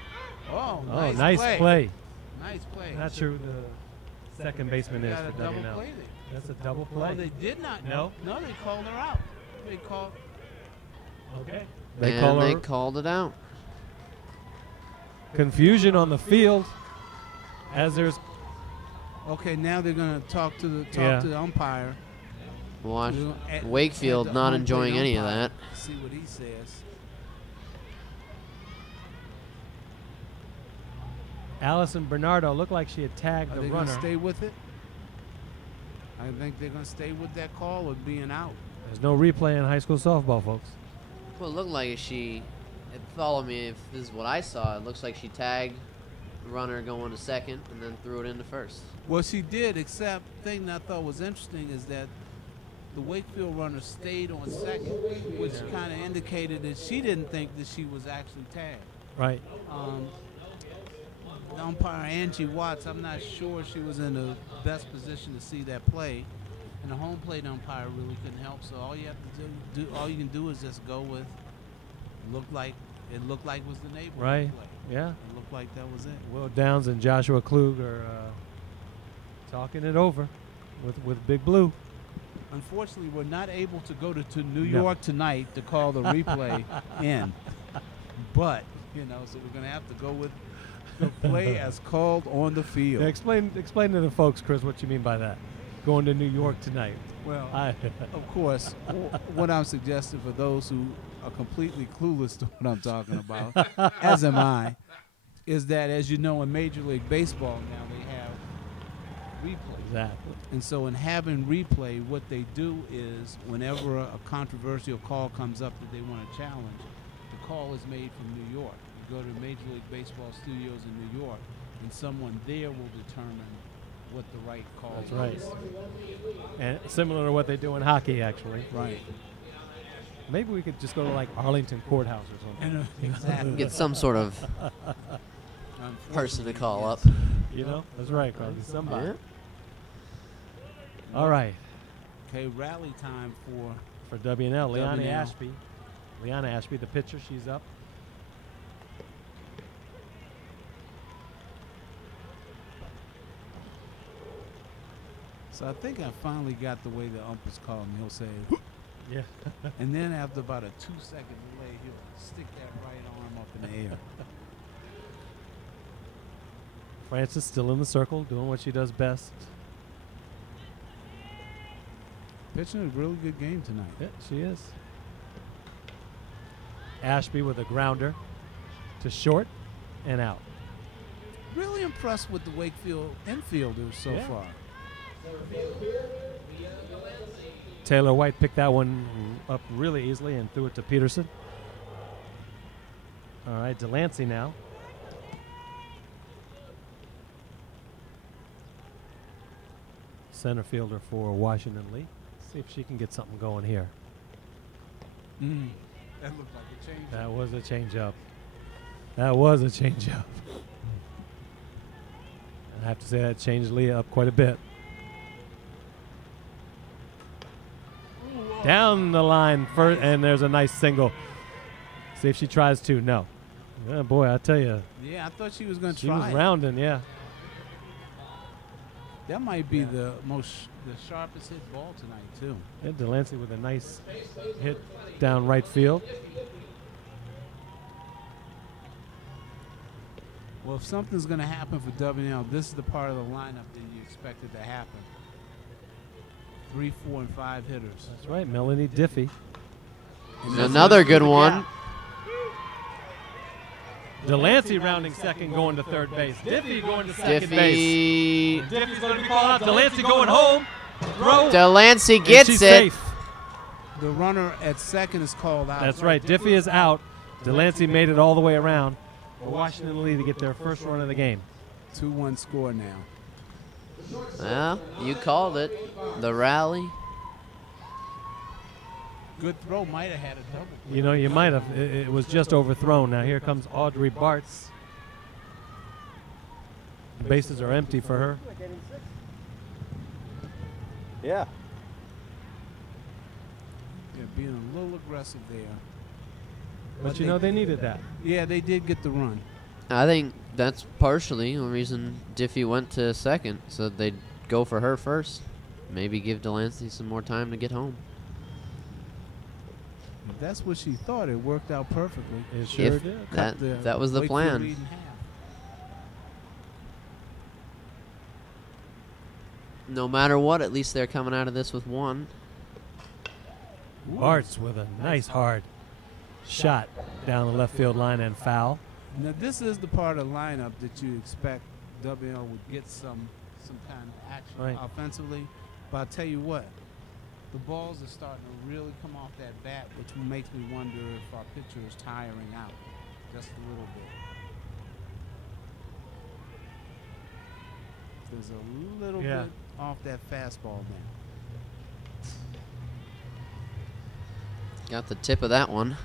Oh, nice play. Nice play. Not sure who the second baseman is for W&L. That's a double play. Oh, they did not. No? No, they called her out. They called. Okay. And they called it out. Confusion on the field as there's Okay, now they're going to talk to the umpire. Watch At Wakefield the not home enjoying plate any of umpire. that. See what he says. Allison Bernardo looked like she had tagged Are the they going runner. to stay with it? I think they're going to stay with that call of being out. There's no replay in high school softball, folks. Well, it looked like follow me, if this is what I saw, it looks like she tagged the runner going to second and then threw it into first. Well, she did, except the thing that I thought was interesting is that the Wakefield runner stayed on second, which kind of indicated that she didn't think that she was actually tagged. Right. The umpire, Angie Watts, I'm not sure she was in the best position to see that play. And the home plate umpire really couldn't help, so all you have to all you can do is just go with it looked like was the neighbor Right. play. Yeah. It looked like that was it. Will Downs and Joshua Klug are talking it over with Big Blue. Unfortunately, we're not able to go to New No. York tonight to call the replay in. But, so we're going to have to go with the play as called on the field. Yeah, explain to the folks, Chris, what you mean by that. Going to New York tonight. Well, of course, what I'm suggesting for those who are completely clueless to what I'm talking about, as am I, is that, as you know, in Major League Baseball now they have replay. Exactly. And so in having replay, what they do is whenever a controversial call comes up that they want to challenge, the call is made from New York. You go to Major League Baseball studios in New York, and someone there will determine what the right call is. That's right. And similar to what they do in hockey, actually. Right. Maybe we could just go to like Arlington Courthouse or something. Exactly. Get some sort of person to call up. That's right, Crosby. Somebody. Yeah. All right. Okay, rally time for W&L. Liana W&L. Ashby. Liana Ashby, the pitcher, she's up. So I think I finally got the way the umpires call him. He'll say, yeah. And then after about a 2-second delay, he'll stick that right arm up in the air. Francis still in the circle, doing what she does best. Pitching a really good game tonight. Yeah, she is. Ashby with a grounder to short and out. Really impressed with the Wakefield infielders so far. Taylor White picked that one up really easily and threw it to Peterson. All right, Delancey now. Center fielder for Washington Lee. See if she can get something going here. That looked like a change. That was a changeup. That was a changeup. I have to say that changed Lee up quite a bit. Down the line first, and there's a nice single. See if she tries to. No. Oh, boy, I tell you. Yeah, I thought she was going to She try. was rounding, yeah. That might be the sharpest hit ball tonight, too. Yeah, Delancey with a nice hit down right field. Well, if something's going to happen for WNL, this is the part of the lineup that you expected to happen. 3, 4, and 5 hitters. That's right, Melanie Diffie. Another good one. Delancey rounding second, going to third base. Diffie going to second base. Diffie's going to be called out. Delancey going home. Throw. Delancey And gets she's it. safe. The runner at second is called out. That's right. Diffie is out. Delancey made it all the way around for Washington Lee to get their first run of the game. 2-1 score now. Well, you called it. The rally. Good throw, might have had a double. You know, you might have. It was just overthrown. Now here comes Audrey Bartz. The bases are empty for her. Yeah. Yeah, being a little aggressive there. But you know, they needed that. Yeah, they did get the run. I think that's partially the reason Diffie went to second, so they'd go for her first. Maybe give Delancey some more time to get home. that's what she thought, it worked out perfectly. It sure If did. that was the Wakefield plan. lead in half. No matter what, at least they're coming out of this with one. Bartz with a nice hard shot down the left field line and foul. Now this is the part of the lineup that you expect WL would get some kind of action offensively. But I'll tell you what, the balls are starting to really come off that bat, which makes me wonder if our pitcher is tiring out just a little bit. There's a little bit off that fastball now. Got the tip of that one.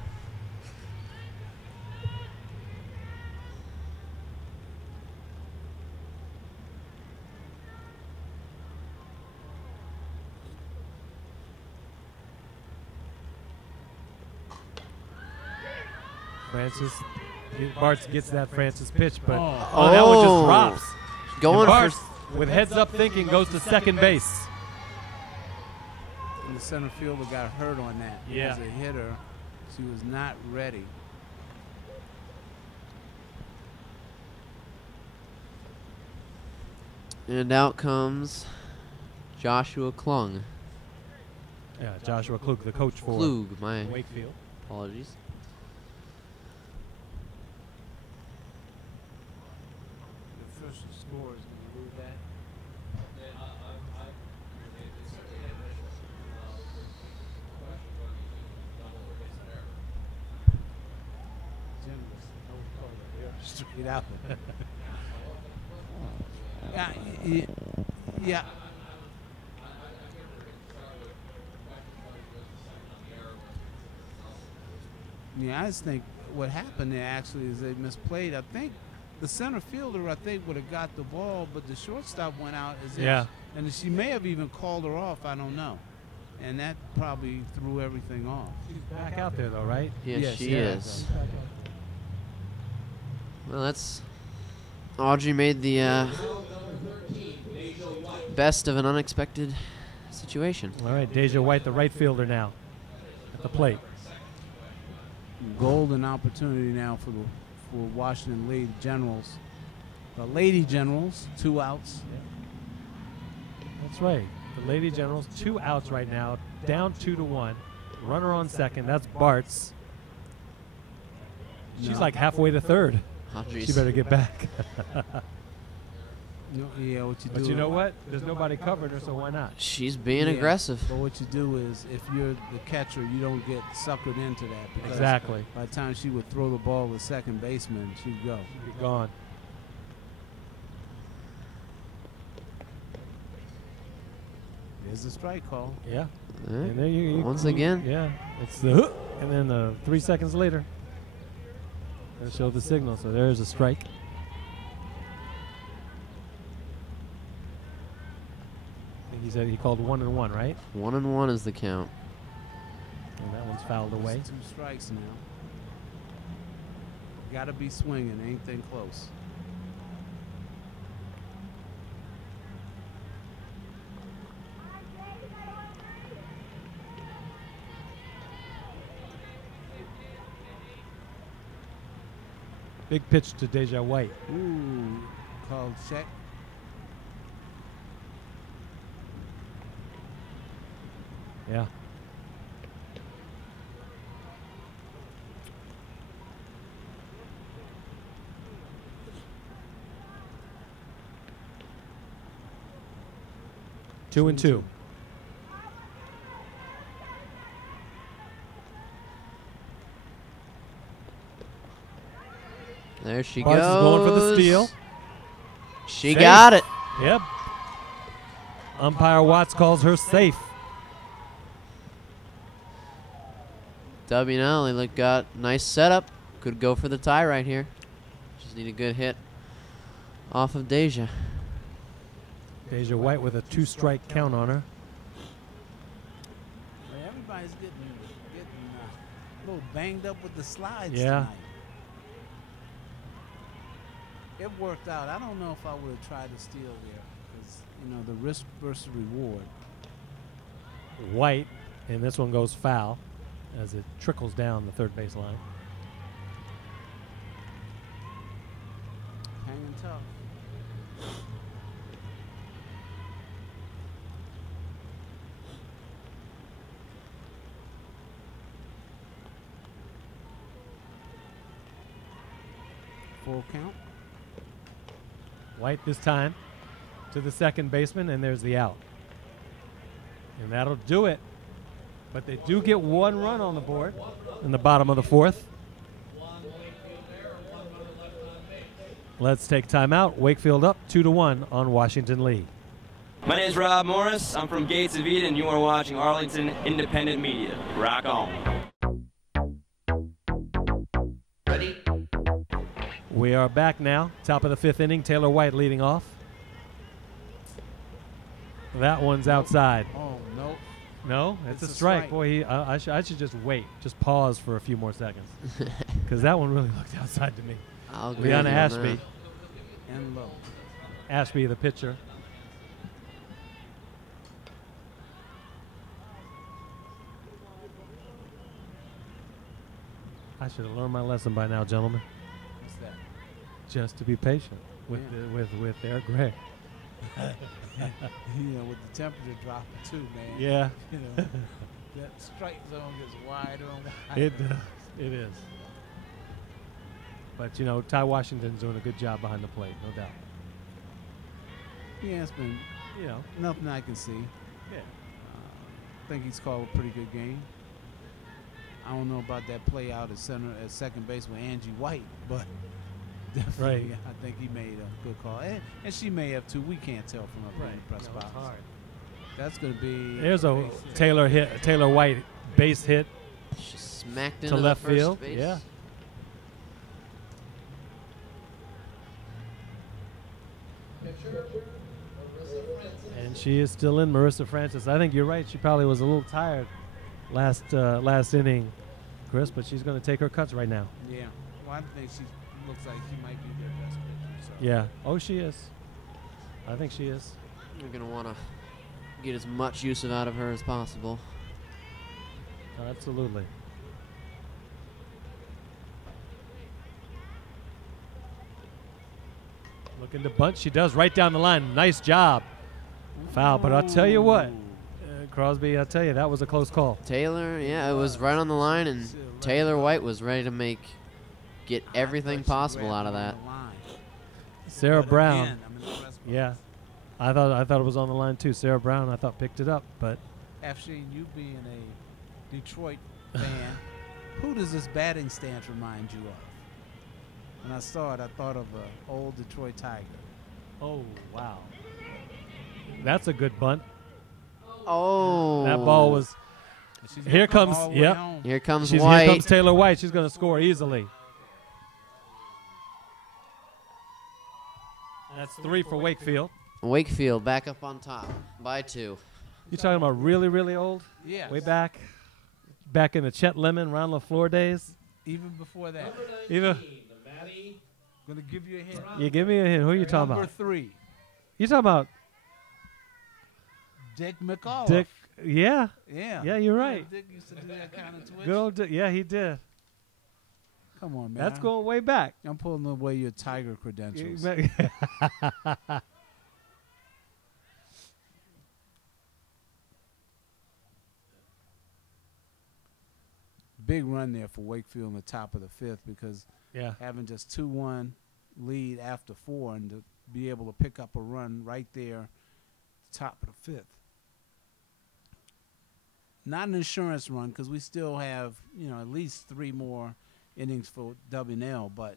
Bartz gets that Francis pitch, but that one Oh. just drops. Going And for Bartz, with heads up thinking, goes to second base. And the center fielder got hurt on that. Yeah. As a hitter, she was not ready. And out comes Joshua Klung. Yeah, Joshua Klug, the coach for Klug, my Wakefield. apologies. The official score is going to move that. Straight out. Yeah. Yeah, I just think what happened there actually is they misplayed. I think the center fielder, would have got the ball, but the shortstop went out as if, and she may have even called her off. I don't know, and that probably threw everything off. She's back out there though, right? Yes, she is. Well, that's Audrey made the best of an unexpected situation. All right, Deja White, the right fielder now at the plate. Golden opportunity now for Washington Lady Generals. The Lady Generals, 2 outs. That's right. The Lady Generals, 2 outs right now, down 2-1. Runner on second. That's Bartz. She's like halfway to third. She better get back. Yeah, what you do. But you know what? There's nobody covering her, so why not? She's being aggressive. But what you do is, if you're the catcher, you don't get suckered into that. Because exactly. By the time she would throw the ball to second baseman, she'd go. She'd be gone. There's a strike call. Yeah. And there you Once again. Yeah. It's the hook, and then 3 seconds later, they show the signal. So there's a strike. I think he said he called 1-1, right? 1-1 is the count. And that one's fouled away. 2 strikes now. Got to be swinging. Anything close. Big pitch to Deja White. Ooh, called check. Yeah. Two and two. There she Bartz goes. is going for the steal. She Safe. got it. Yep. Umpire Watts calls her safe. W&L got nice setup. Could go for the tie right here. Just need a good hit off of Deja. Deja White with a 2-strike count on her. Everybody's getting a little banged up with the slides Yeah. tonight. It worked out. I don't know if I would have tried to steal there because, the risk versus reward. White, and this one goes foul. as it trickles down the third base line. Hanging tough. Full count. White this time to the second baseman, and there's the out. And that'll do it. But they do get one run on the board in the bottom of the fourth. Let's take time out. Wakefield up 2-1 on Washington Lee. My name is Rob Morris. I'm from Gates of Eden, and you are watching Arlington Independent Media. Rock on. Ready? We are back now. Top of the fifth inning. Taylor White leading off. That one's outside. Oh, nope. No, it's a strike. Boy, I should just wait. Just pause for a few more seconds. Because that one really looked outside to me. I'll agree Leon with you on Ashby. that. And low. Ashby, the pitcher. I should have learned my lesson by now, gentlemen. What's that? Just to be patient with with Eric Gray. You know, with the temperature dropping too, man. Yeah. You know, that strike zone gets wider and wider. It does. It is. But, you know, Ty Washington's doing a good job behind the plate, no doubt. Yeah, it's been, You know. nothing I can see. Yeah. I think he's called a pretty good game. I don't know about that play out at second base with Angie White, but definitely Right. I think he made a good call. And she may have too. We can't tell from up in the press No, it's box. hard. That's going to be There's a base hit. Taylor White base hit She smacked to into left the first field. base. Yeah. And she is still in, Marissa Francis. I think you're right. She probably was a little tired last inning, Chris, but she's going to take her cuts right now. Yeah. Well, I think she looks like she might be their best pitcher. So. Yeah. Oh, she is. I think she is. You're going to want to get as much use out of her as possible. Absolutely. Looking to bunt. She does right down the line. Nice job. Foul. But I'll tell you what, Crosby, I'll tell you, that was a close call. Taylor, yeah, it was right on the line, and Taylor White was ready to get everything possible out of that. Sarah But Brown. again, I'm in the press box. Yeah. I thought it was on the line too. Sarah Brown, I thought, picked it up, but Afsheen, you being a Detroit fan, who does this batting stance remind you of? When I saw it, I thought of an old Detroit Tiger. oh, wow. That's a good bunt. Oh. That ball was She's gonna Here come comes- all the way yep. home. Here comes Here White. comes Taylor White. She's going to score easily. That's 3 for Wakefield. Wakefield back up on top by 2. You talking about really, really old? Yeah. Way back in the Chet Lemon, Ron LaFleur days? Even before that. Even, The Maddie. Gonna give you a hint. you give me a hint. Who are you talking Number about? 3, You talking about Dick McAuliffe. Dick? Yeah. Yeah. Yeah, you're right. Dick used to do that kind of twitch. Good old Dick. Yeah, he did. Come on, man. That's going way back. I'm pulling away your Tiger credentials. Big run there for Wakefield in the top of the 5th because Yeah. having just 2-1 lead after 4 and to be able to pick up a run right there, top of the 5th. Not an insurance run because we still have, at least 3 more innings for W&L, but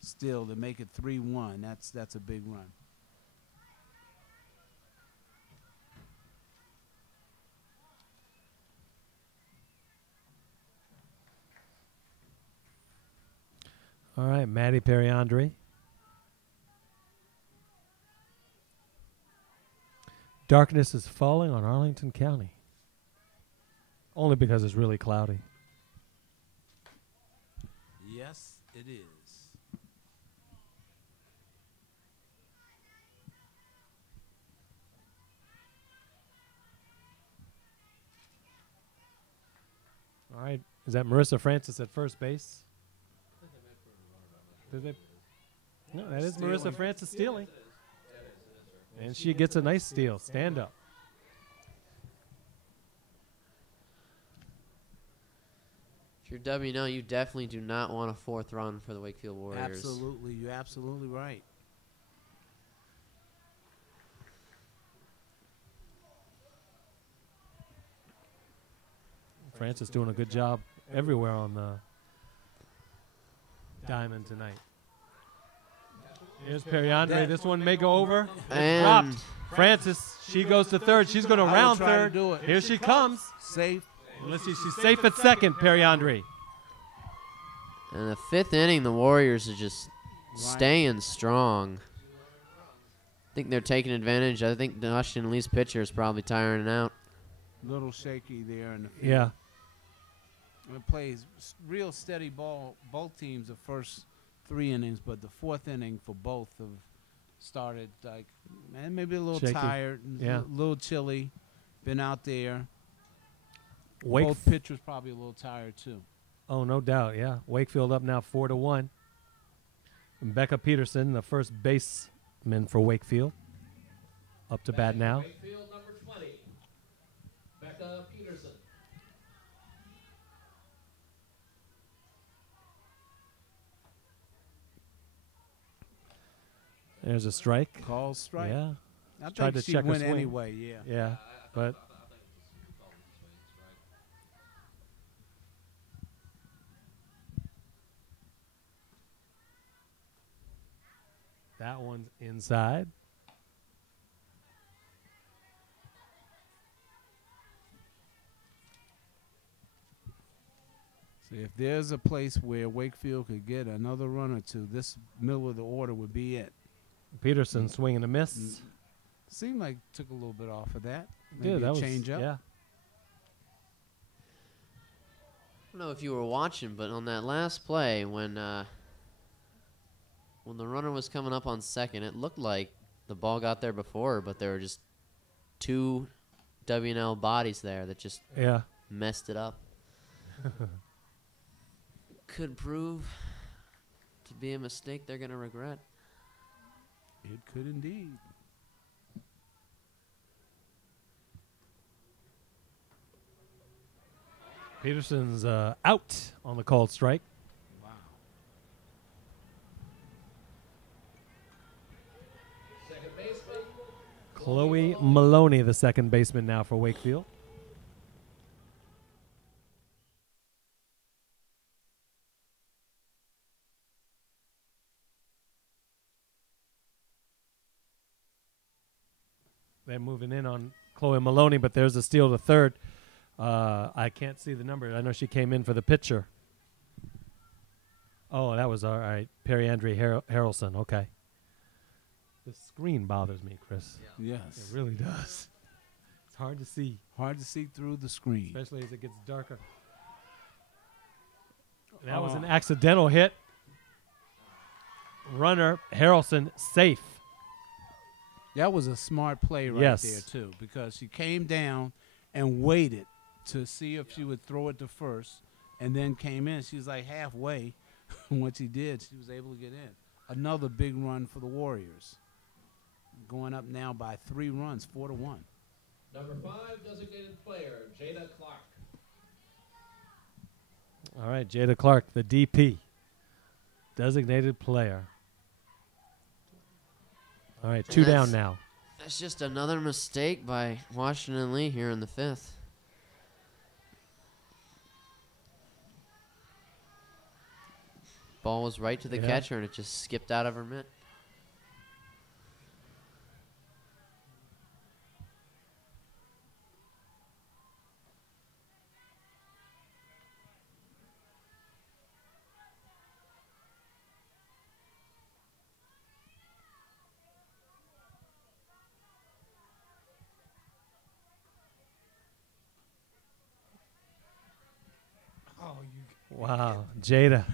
still to make it 3-1, that's a big run. All right, Maddie Periandri. Darkness is falling on Arlington County. Only because it's really cloudy. Yes, it is. right. Is that Marissa Francis at first base? Did they? No, that is Marissa Francis stealing. And she gets a nice steal. Stand up. If you're W&L, you definitely do not want a 4th run for the Wakefield Warriors. Absolutely. You're absolutely right. Francis doing a good job everywhere on the diamond tonight. Here's Periandre. This one may go over. And dropped. Francis, she goes to third. She's going to round third. Here she comes. Safe. Let's see. She's safe at second, Periandre. in the 5th inning, the Warriors are just staying strong. I think they're taking advantage. I think Washington Lee's pitcher is probably tiring out. Little shaky there in the field. Yeah. It plays real steady ball. Both teams the first 3 innings, but the 4th inning for both have started like, man, maybe a little shaky. tired, Yeah. a little chilly. Been out there. Wake Both pitchers probably a little tired too. Oh, no doubt, yeah. Wakefield up now 4-1. And Becca Peterson, the first baseman for Wakefield, up to bat now. Wakefield number 20, Becca Peterson. There's a strike. Call strike. Yeah. I Tried think to she check her went swing. anyway. Yeah. Yeah, but that one's inside. So if there's a place where Wakefield could get another run or two, this middle of the order would be it. Peterson swinging a miss. Seemed like took a little bit off of that. Yeah, Maybe that a was change up. Yeah. I don't know if you were watching, but on that last play, when the runner was coming up on second, it looked like the ball got there before, but there were just 2 W&L bodies there that just messed it up. Could prove to be a mistake they're going to regret. It could indeed. Peterson's out on the called strike. Wow. Second baseman, Chloe Maloney, the second baseman now for Wakefield. They're moving in on Chloe Maloney, but there's a steal to third. I can't see the number. I know she came in for the pitcher. Oh, that was all right. Periandre Harrelson. Okay. The screen bothers me, Chris. Yes. It really does. It's hard to see. Hard to see through the screen. Especially as it gets darker. That was an accidental hit. Runner, Harrelson, safe. That was a smart play right there, too, because she came down and waited to see if she would throw it to first and then came in. She was like halfway. What she did, she was able to get in. Another big run for the Warriors. Going up now by 3 runs, 4-1. number 5, designated player, Jada Clark. All right, Jada Clark, the DP. Designated player. All right, 2 down now. That's just another mistake by Washington Lee here in the 5th. Ball was right to the catcher, and it just skipped out of her mitt. Wow, Jada.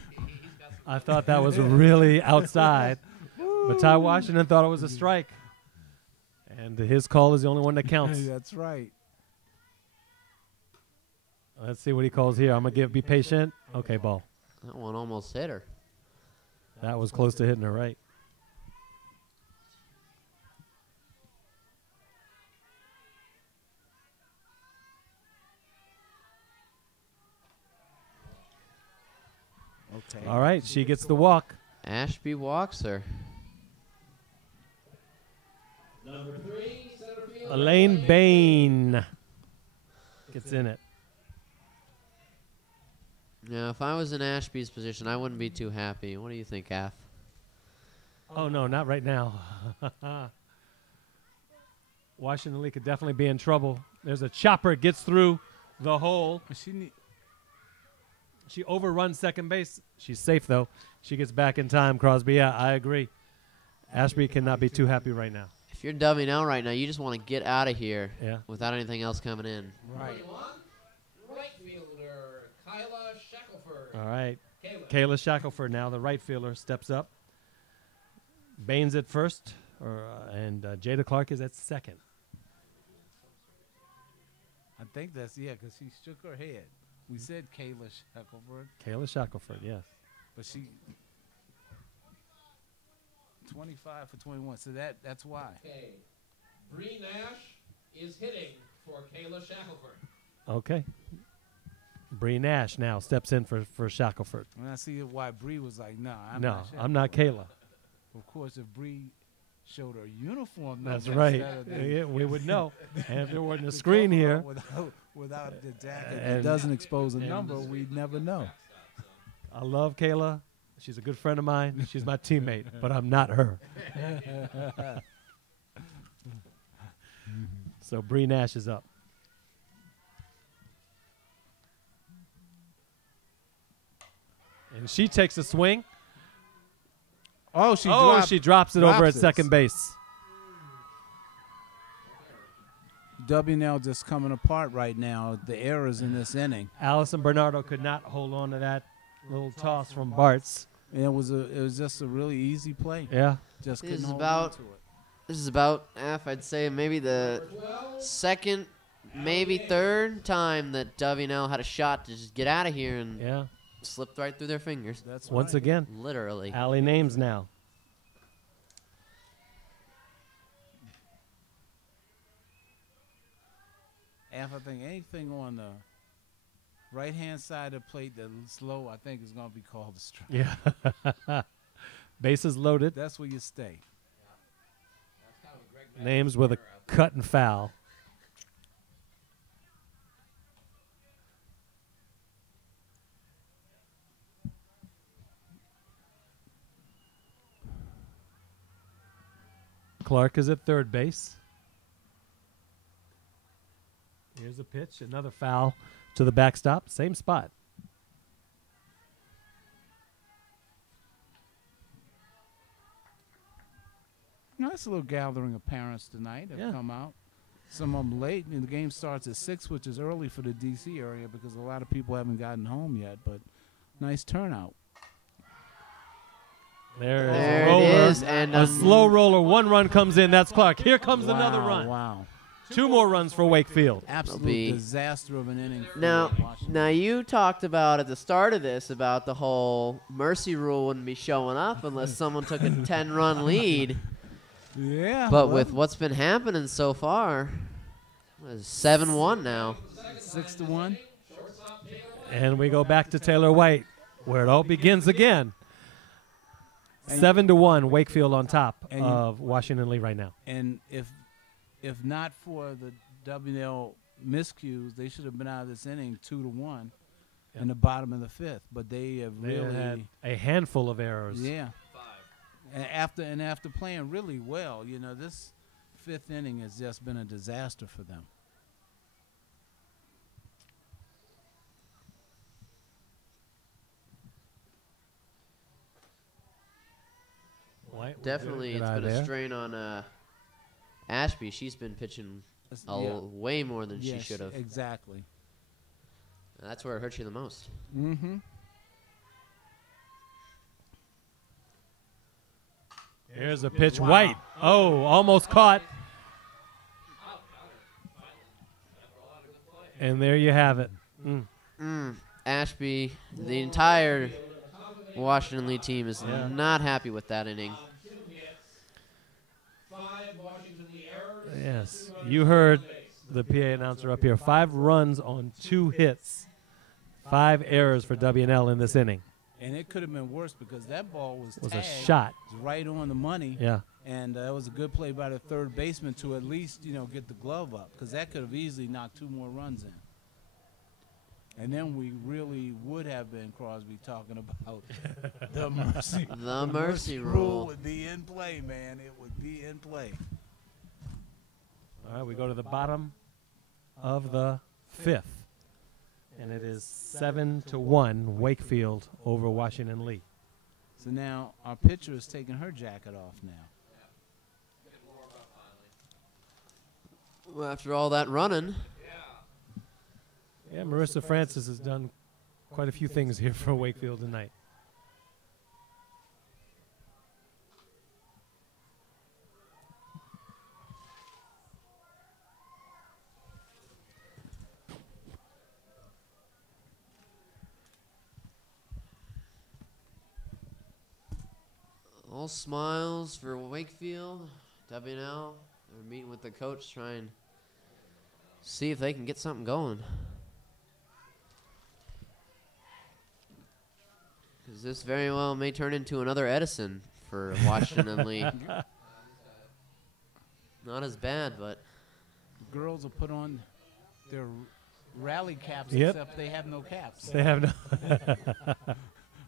I thought that was really outside, but Ty Washington thought it was a strike. And his call is the only one that counts. That's right. Let's see what he calls here. I'm going to be patient. Okay, ball. That one almost hit her. That was close to hitting her right. Okay. All right, she gets the walk. Ashby walks her. Number 3, center field. Elaine Bain gets in it. Now, if I was in Ashby's position, I wouldn't be too happy. What do you think, Af? Oh, no, not right now. Washington Lee could definitely be in trouble. There's a chopper, gets through the hole. She overruns second base. She's safe, though. She gets back in time, Crosby. Yeah, I agree. Ashby cannot be too happy right now. If you're dubbing out right now, you just want to get out of here without anything else coming in. Right. Right fielder, Kyla Shackelford. All right. Kayla Shackelford now, the right fielder, steps up. Baines at first, and Jada Clark is at second. I think that's, because she shook her head. We said Kayla Shackelford. Kayla Shackelford, yes. But she 25 for 21, so that's why. Okay. Bree Nash is hitting for Kayla Shackelford. Okay. Bree Nash now steps in for Shackelford. And I see why Bree was like, no, I'm not Kayla. Of course, if Bree showed her uniform, that's right. Yeah, we would know. And if there wasn't a screen here. Without the jacket that doesn't expose a number, we'd never know. I love Kayla. She's a good friend of mine. She's my teammate, but I'm not her. So Bree Nash is up. And she takes a swing. Oh, she drops it over at second base. WNL just coming apart right now. The errors in this inning. Allison Bernardo could not hold on to that little toss from Bartz. And it was just a really easy play. Yeah. Just couldn't hold on to it. This is about, I'd say maybe the second, maybe third time that WNL had a shot to just get out of here and slipped right through their fingers. That's Once again. Literally. Allie Names now. And I think anything on the right-hand side of the plate that's low, I think is going to be called a strike. Yeah. Bases loaded. That's where you stay. Names with a cut and foul. Clark is at third base. Here's a pitch, another foul to the backstop, same spot. Nice little gathering of parents tonight have come out. Some of them late, and the game starts at 6, which is early for the D.C. area because a lot of people haven't gotten home yet, but nice turnout. There it is. And a slow roller. One run comes in. That's Clark. Here comes another run. Wow. 2 more runs for Wakefield. Absolute disaster of an inning. Now you talked about at the start of this about the whole mercy rule wouldn't be showing up unless someone took a 10-run lead. Yeah. But with what's been happening so far, it's 7-1 now. 6-1. And we go back to Taylor White, where it all begins again. 7-1, Wakefield on top of Washington Lee right now. And if not for the WNL miscues, they should have been out of this inning 2-1 in the bottom of the 5th. But they have really had a handful of errors. Yeah. And after playing really well, you know, this 5th inning has just been a disaster for them. Definitely, it's been a strain on Ashby. She's been pitching way more than she should have. Exactly. And that's where it hurts you the most. Mm-hmm. Here's a pitch. Wow. White. Oh, almost caught. And there you have it. Ashby, the entire Washington Lee team is not happy with that inning. Yes, you heard the PA announcer up here. 5 runs on 2 hits. 5 errors for W&L in this inning. And it could have been worse because that ball was a tagged shot. right on the money. Yeah. And that was a good play by the third baseman to at least, get the glove up, because that could have easily knocked 2 more runs in. And then we really would have been, Crosby, talking about the mercy. The mercy rule would be in play, man. It would be in play. All right, we go to the bottom of the 5th. And it is 7-1 Wakefield over Washington Lee. So now our pitcher is taking her jacket off now. Well, after all that running. Yeah, Marissa Francis has done quite a few things here for Wakefield tonight. All smiles for Wakefield. W&L, they're meeting with the coach, trying to see if they can get something going. Because this very well may turn into another Edison for Washington Lee. Not as bad, but. Girls will put on their rally caps, Yep. except they have no caps. They have no.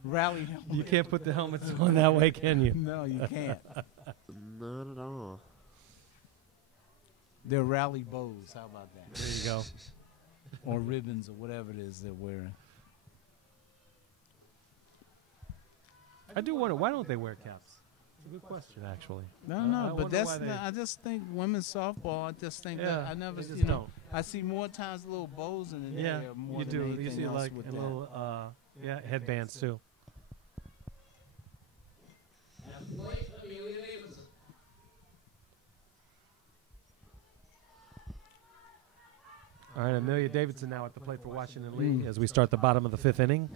Rally helmets. You can't put the helmets on that way, can you? No, you can't. Not at all. They're rally bows. How about that? There you go. Or ribbons or whatever it is they're wearing. I do wonder, why don't they wear caps? It's a good question, actually. No, but that's. I just think women's softball. I just think that I never, I see more times little bows in the hair more you than do. anything You see else like with a that. little, headbands too. All right, Amelia Davidson now at the plate for Washington Lee as we start the bottom of the 5th inning.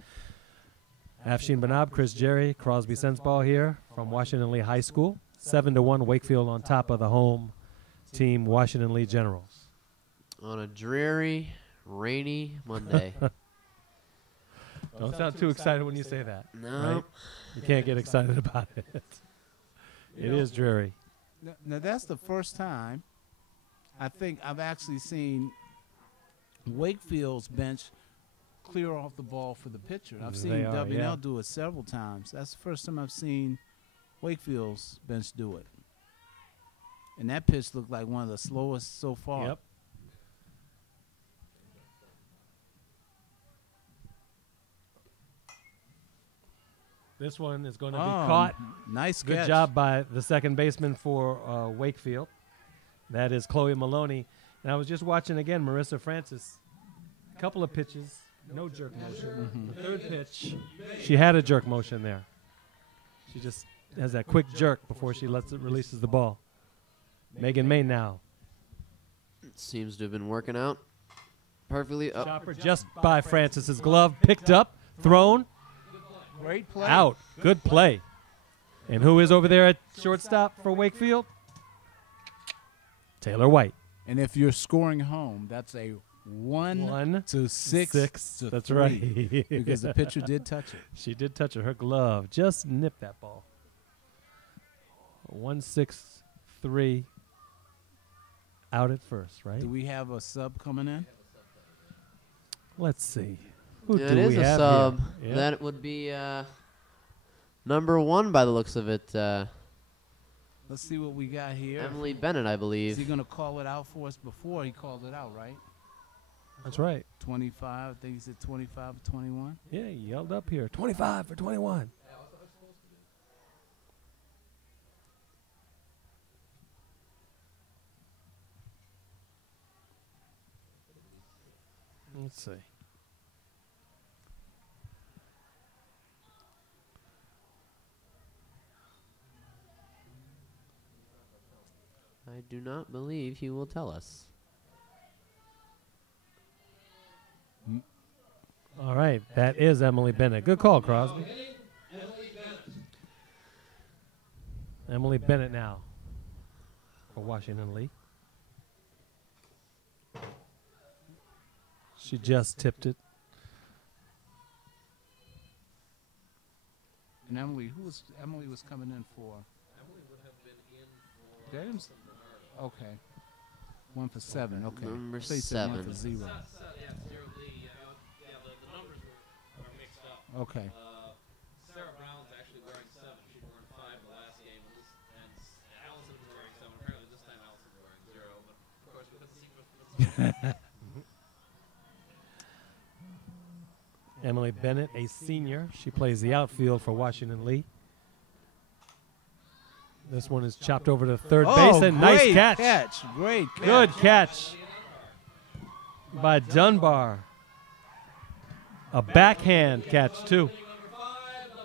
Afsheen Benab, Chris Jerry, Crosby Sensibaugh here from Washington Lee High School. 7-1 Wakefield on top of the home team, Washington Lee Generals. On a dreary, rainy Monday. Don't sound too excited when you say that. No. Right? You can't get excited about it. It is dreary. Now, that's the first time I think I've actually seen Wakefield's bench clear off the ball for the pitcher. I've seen W&L do it several times. That's the first time I've seen Wakefield's bench do it. And that pitch looked like one of the slowest so far. Yep. This one is going to be caught. Nice Good catch. job by the second baseman for Wakefield. That is Chloe Maloney. And I was just watching again Marissa Francis. A couple of pitches, no jerk motion. The third pitch, she had a jerk motion there. She just has that quick jerk before she releases the ball. Megan May now. Seems to have been working out perfectly. Chopper just by Francis's glove, picked up, thrown. Great play. Out. Good play. And who is over there at shortstop for Wakefield? Taylor White. And if you're scoring home, that's a 1 to 6 to That's 3, right. because the pitcher did touch it. She did touch it. Her glove just nipped that ball. 1-6-3 out at first, right? Do we have a sub coming in? Let's see. Who Yeah, do it is we a have sub. here? Yeah. That would be number 1 by the looks of it. Let's see what we got here. Emily Bennett, I Is believe. he going to call it out for us before he called it out, right? That's right. 25. I think he said 25 or 21. Yeah, he yelled up here. 25 for 21. Let's see. I do not believe he will tell us. right, that is Emily Bennett. Good call, Crosby. Emily Bennett now for Washington Lee. She just tipped it. And Emily was coming in for? Emily would have been in for James? Okay. 1 for 7. Okay. Number So you said 1 7. for 0. The numbers are mixed up. Okay. Sarah Brown's actually wearing 7. She wore 5 the last game, and Allison's wearing 7. Apparently this time Allison's wearing 0. But of course, with the sequence. Emily Bennett, a senior. She plays the outfield for Washington Lee. This one is chopped over to third base, and nice catch. Great catch. Good catch by Dunbar. A backhand catch, too.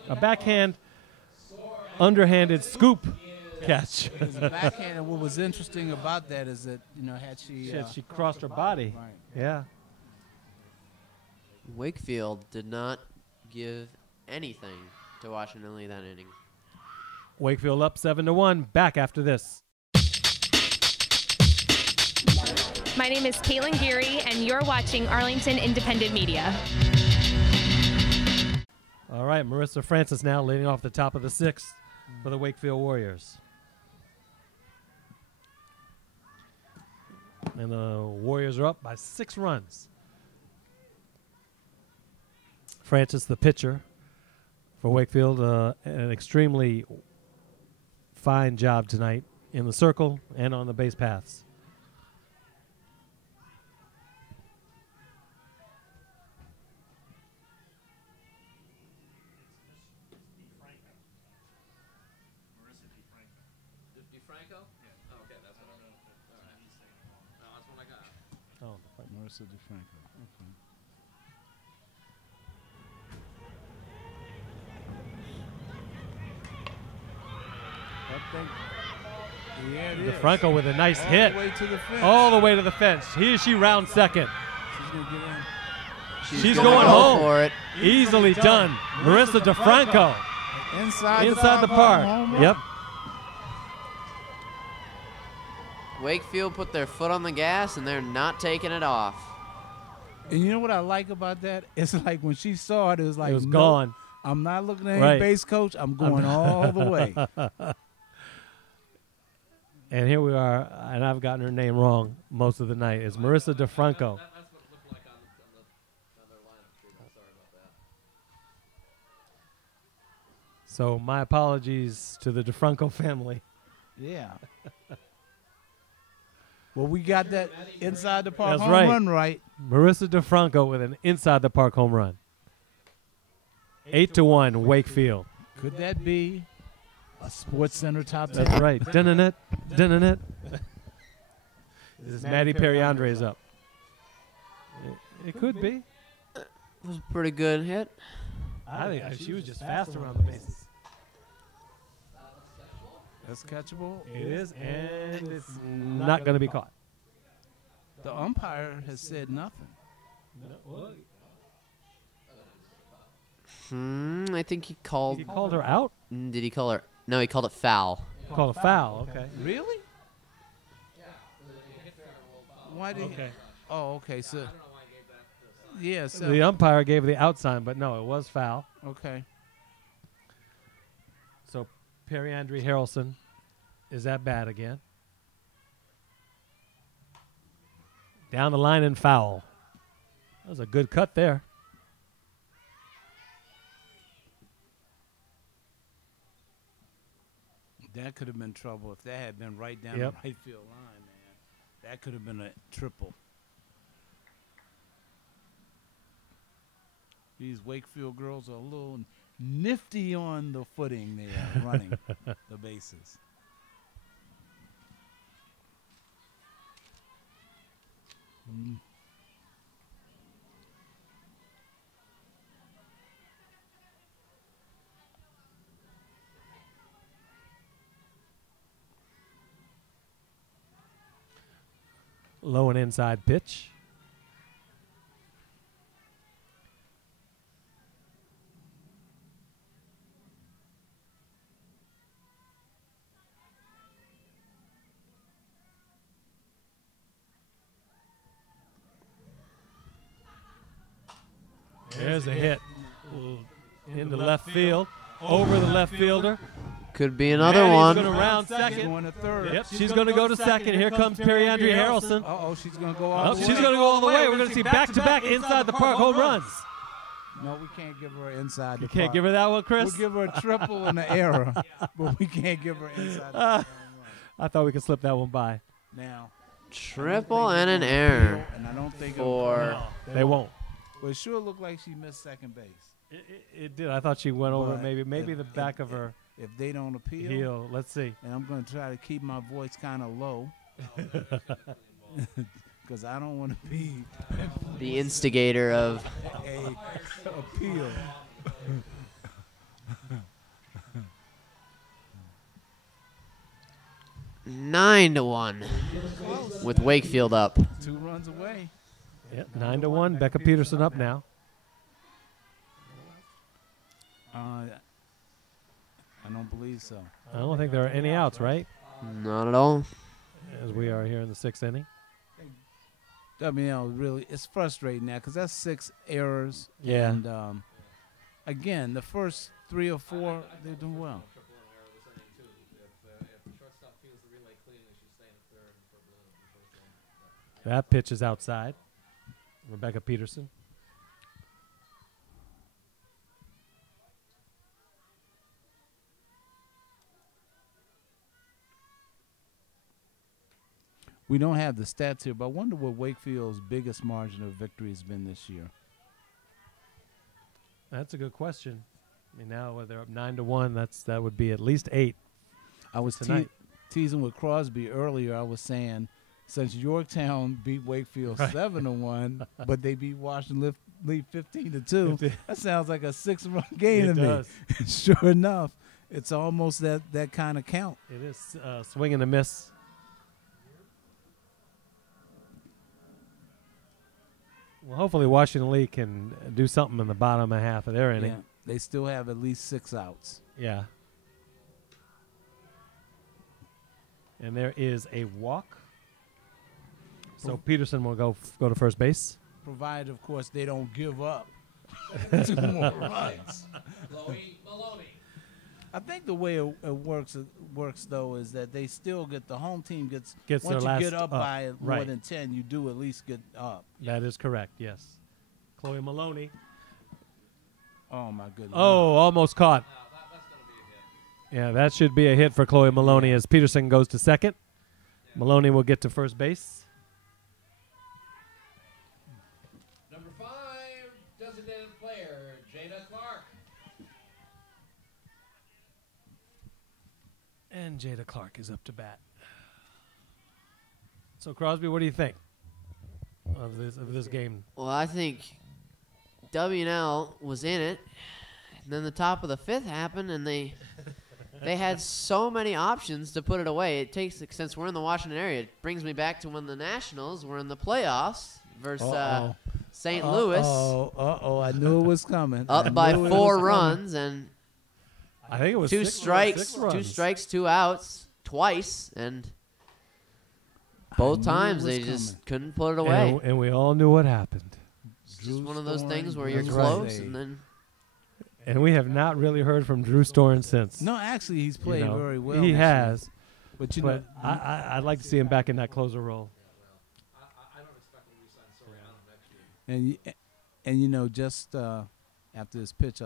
A backhand, underhanded scoop catch. Backhand, and what was interesting about that is that, had she crossed her body. Right. Yeah. Wakefield did not give anything to Washington Lee that inning. Wakefield up 7-1. Back after this. My name is Caitlin Geary, and you're watching Arlington Independent Media. All right, Marissa Francis now leading off the top of the 6th for the Wakefield Warriors. And the Warriors are up by 6 runs. Francis, the pitcher for Wakefield, an extremely fine job tonight in the circle and on the base paths. DeFranco? Yeah. Oh, okay, that's what I know. All right. No, that's what I got. Oh, Marissa DeFranco. Okay. Yeah, it is. DeFranco with a nice hit. All the way to the fence. All the way to the fence. Here she rounds second. She's going to get in. She's going home. For it. Easily done. Marissa DeFranco. Inside the park. Yep. Wakefield put their foot on the gas, and they're not taking it off. And you know what I like about that? It's like when she saw it, it was like, It was no, gone. I'm not looking at Right. any base coach. I'm going all the way. And here we are, and I've gotten her name wrong most of the night. It's Marissa DeFranco. That's what it looked like on their lineup sheet. I'm sorry about that. So my apologies to the DeFranco family. Yeah. Well, we got that inside the park That's home right. run right. Marissa DeFranco with an inside the park home run. 8-1 Wakefield. Could that be a Sports Center top 10? That's right. Dun-dun-it, dun-dun-it. This is Maddie Periandre's up. It could be. It was a pretty good hit. I think she was just fast around the bases. That's catchable. It is, and it's not going to be caught. The umpire has said nothing. I think he called. He called her out? Did he call her? No, he called it foul. Called a foul, okay. Really? Why did Okay. Oh, okay. So, yeah. So, The umpire gave the out sign, but no, it was foul. okay. So Periandre Harrelson is at bat again. Down the line and foul. That was a good cut there. That could have been trouble if that had been right down Yep. the right field line, man. That could have been a triple. These Wakefield girls are a little nifty on the footing there, running the bases. Low and inside pitch. There's a hit into left field, over the left fielder. Could be another Maddie's one. going to round second. Going to third. Yep, she's going to go to second. Here comes Perry Andre Harrelson. Uh-oh, she's going to go all the way. She's going to go all the way. We're going to see back-to-back inside the park home runs. No, we can't give her inside the You can't park. give her that one, Chris? We'll give her a triple in the error, but we can't give her inside the park. I thought we could slip that one by. Now, Triple and an error. And I don't think for they won't. Well, it sure looked like she missed second base. It did. I thought she went over But maybe if- the back of her If they don't appeal, heel. Let's see. and I'm going to try to keep my voice kind of low because I don't want to be the instigator of a appeal. 9-1 with Wakefield up. 2 runs away. Yep, 9-1. Becca Peterson up now. I don't believe so. I don't think there are any outs, right? Not at all. As we are here in the 6th inning. I mean, really, it's frustrating now because that's 6 errors. Yeah. And again, the first 3 or 4, they're doing well. That pitch is outside. Rebecca Peterson. We don't have the stats here, but I wonder what Wakefield's biggest margin of victory has been this year. That's a good question. I mean, now they're up 9-1. That would be at least 8. I was tonight. Teasing with Crosby earlier. I was saying, since Yorktown beat Wakefield 7-1, but they beat Washington Lee 15-2, that sounds like a 6-run game It to does. me. Sure enough, it's almost that kind of count. It is swing and a miss. Well, hopefully Washington Lee can do something in the bottom half of their inning. Yeah, they still have at least 6 outs. Yeah. And there is a walk. So Peterson will go to first base. Provided, of course, they don't give up 2 more runs. Chloe Maloney. I think the way it works though is that they still get the home team gets Gets once their you get last up up, by more right. than 10, you do at least get up. That is correct, yes. Chloe Maloney. Oh my goodness! Oh, almost caught. Yeah, that should be a hit for Chloe Maloney as Peterson goes to second. Maloney will get to first base. Number 5, designated player, Jada Clark. And Jada Clark is up to bat. So Crosby, what do you think of this game? Well, I think W&L was in it. And then the top of the 5th happened, and they had so many options to put it away. It takes, since we're in the Washington area, it brings me back to when the Nationals were in the playoffs versus St. Louis. I knew it was coming. Up by 4 runs, and I think it was 2 6 strikes, runs. 2 strikes, 2 outs, twice, and both knew times it was they just coming. couldn't put it away. And we all knew what happened. It's just one of those things where you're That's close, right. and then And we have not really heard from Drew Storen since. No, actually, he's played very well. He this has. year. But you But know, I'd like to see him back in that closer role. I don't expect him to resign Soriano next year. and you know, just after this pitch,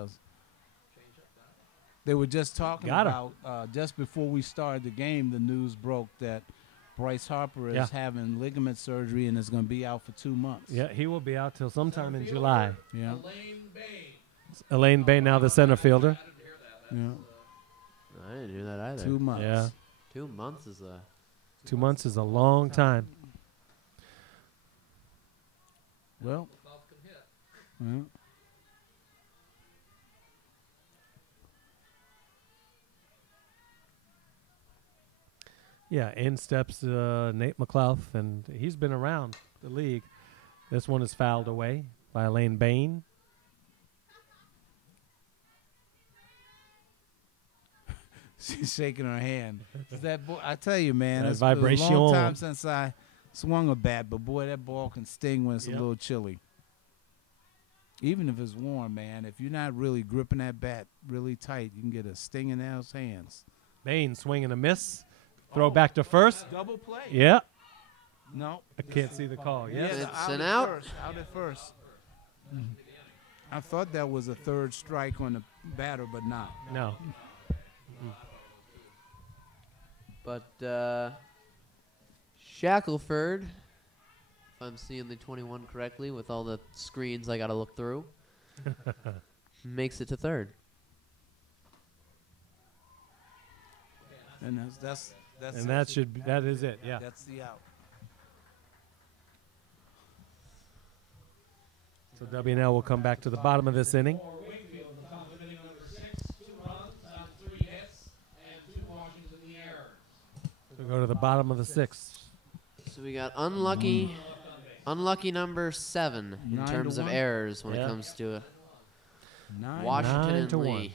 they were just talking Got about just before we started the game. The news broke that Bryce Harper is having ligament surgery and is going to be out for 2 months. Yeah, he will be out till sometime in July. Yeah. Elaine Bay now the center fielder. Yeah. I didn't hear that either. 2 months. Yeah. 2 months is a 2 months is a long time. Well. Yeah. Yeah, in steps Nate McLeod, and he's been around the league. This one is fouled away by Elaine Bain. She's shaking her hand. That boy, I tell you, man, That it's been a vibration. long time since I swung a bat, but boy, that ball can sting when it's a Yep. little chilly. Even if it's warm, man, if you're not really gripping that bat really tight, you can get a sting in those hands. Bain swing and a miss. Throw back to first. Double play. Yeah. No. I can't see the call. Yes. It's an out. Out at first. I thought that was a third strike on the batter, but not. No. But Shackelford, if I'm seeing the 21 correctly with all the screens I got to look through, makes it to third. And that's And that is it. Yeah. That's the out. So W&L will come back to the bottom of this inning. For Wakefield, the top of inning number 6, 2 runs on 3 hits and 2 walkings in the air. We'll go to the bottom of the 6th. So we got unlucky number 7 in 9 terms to of 1. errors when Yeah. it comes to 9 Washington 9 and to Lee. 1.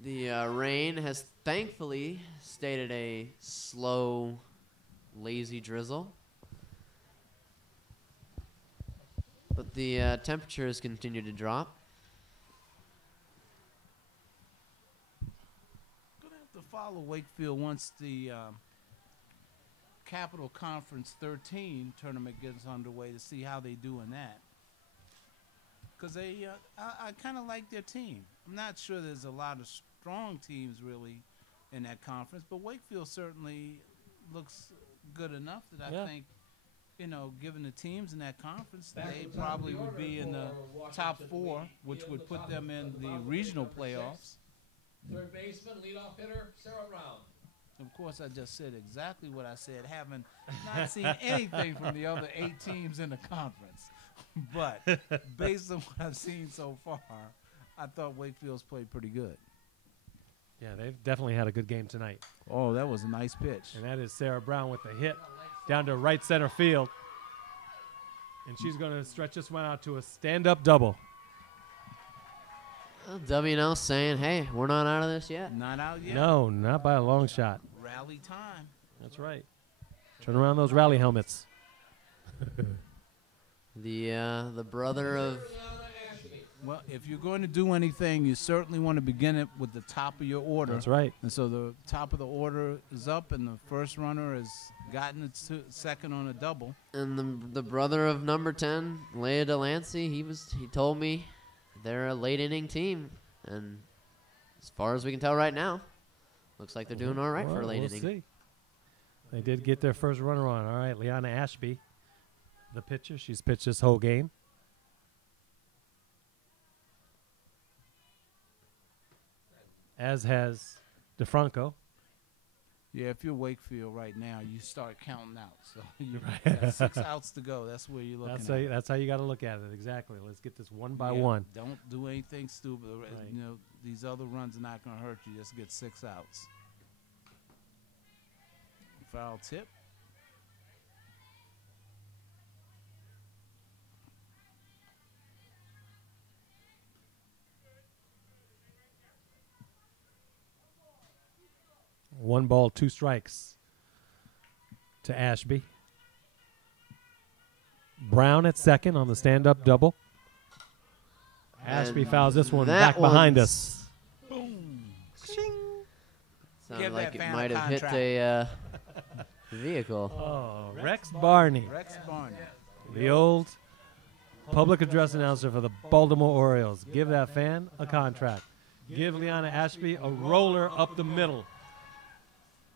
The rain has thankfully stayed at a slow, lazy drizzle. But the temperature has continued to drop. Gonna have to follow Wakefield once the Capital Conference 13 tournament gets underway to see how they do in that. Because I kind of like their team. I'm not sure there's a lot of strong teams really in that conference, but Wakefield certainly looks good enough that I think, you know, given the teams in that conference, they probably would be in the top 4, which would put them in the regional playoffs. Third baseman, leadoff hitter, Sarah Brown. Of course, I just said exactly what I said, having not seen anything from the other 8 teams in the conference. But based on what I've seen so far, I thought Wakefield's played pretty good. Yeah, they've definitely had a good game tonight. Oh, that was a nice pitch. And that is Sarah Brown with the hit down to right center field. And she's going to stretch this one out to a stand-up double. Well, W&L saying, hey, we're not out of this yet. Not out yet. No, not by a long shot. Rally time. That's right. Turn around those rally helmets. The brother of... Well, if you're going to do anything, you certainly want to begin it with the top of your order. That's right. And so the top of the order is up, and the first runner has gotten its second on a double. And the brother of number 10, Leah Delancey, he told me they're a late inning team. And as far as we can tell right now, looks like they're doing all right for a late we'll inning. See. They did get their first runner on. All right, Liana Ashby, the pitcher. She's pitched this whole game. As has DeFranco. Yeah, if you're Wakefield right now, you start counting out. So you got 6 outs to go. That's where you're looking at. That's how you got to look at it. Exactly. Let's get this one by one. Don't do anything stupid. Right. You know, these other runs are not going to hurt you. Just get 6 outs. Foul tip. One ball, 2 strikes to Ashby. Brown at second on the stand-up double. Ashby fouls this one back behind us. Boom. Sounded like it might have hit a vehicle. Oh, Rex Barney. Rex Barney. The old public address announcer for the Baltimore Orioles. Give that fan a contract. Give Liana Ashby a roller up the middle.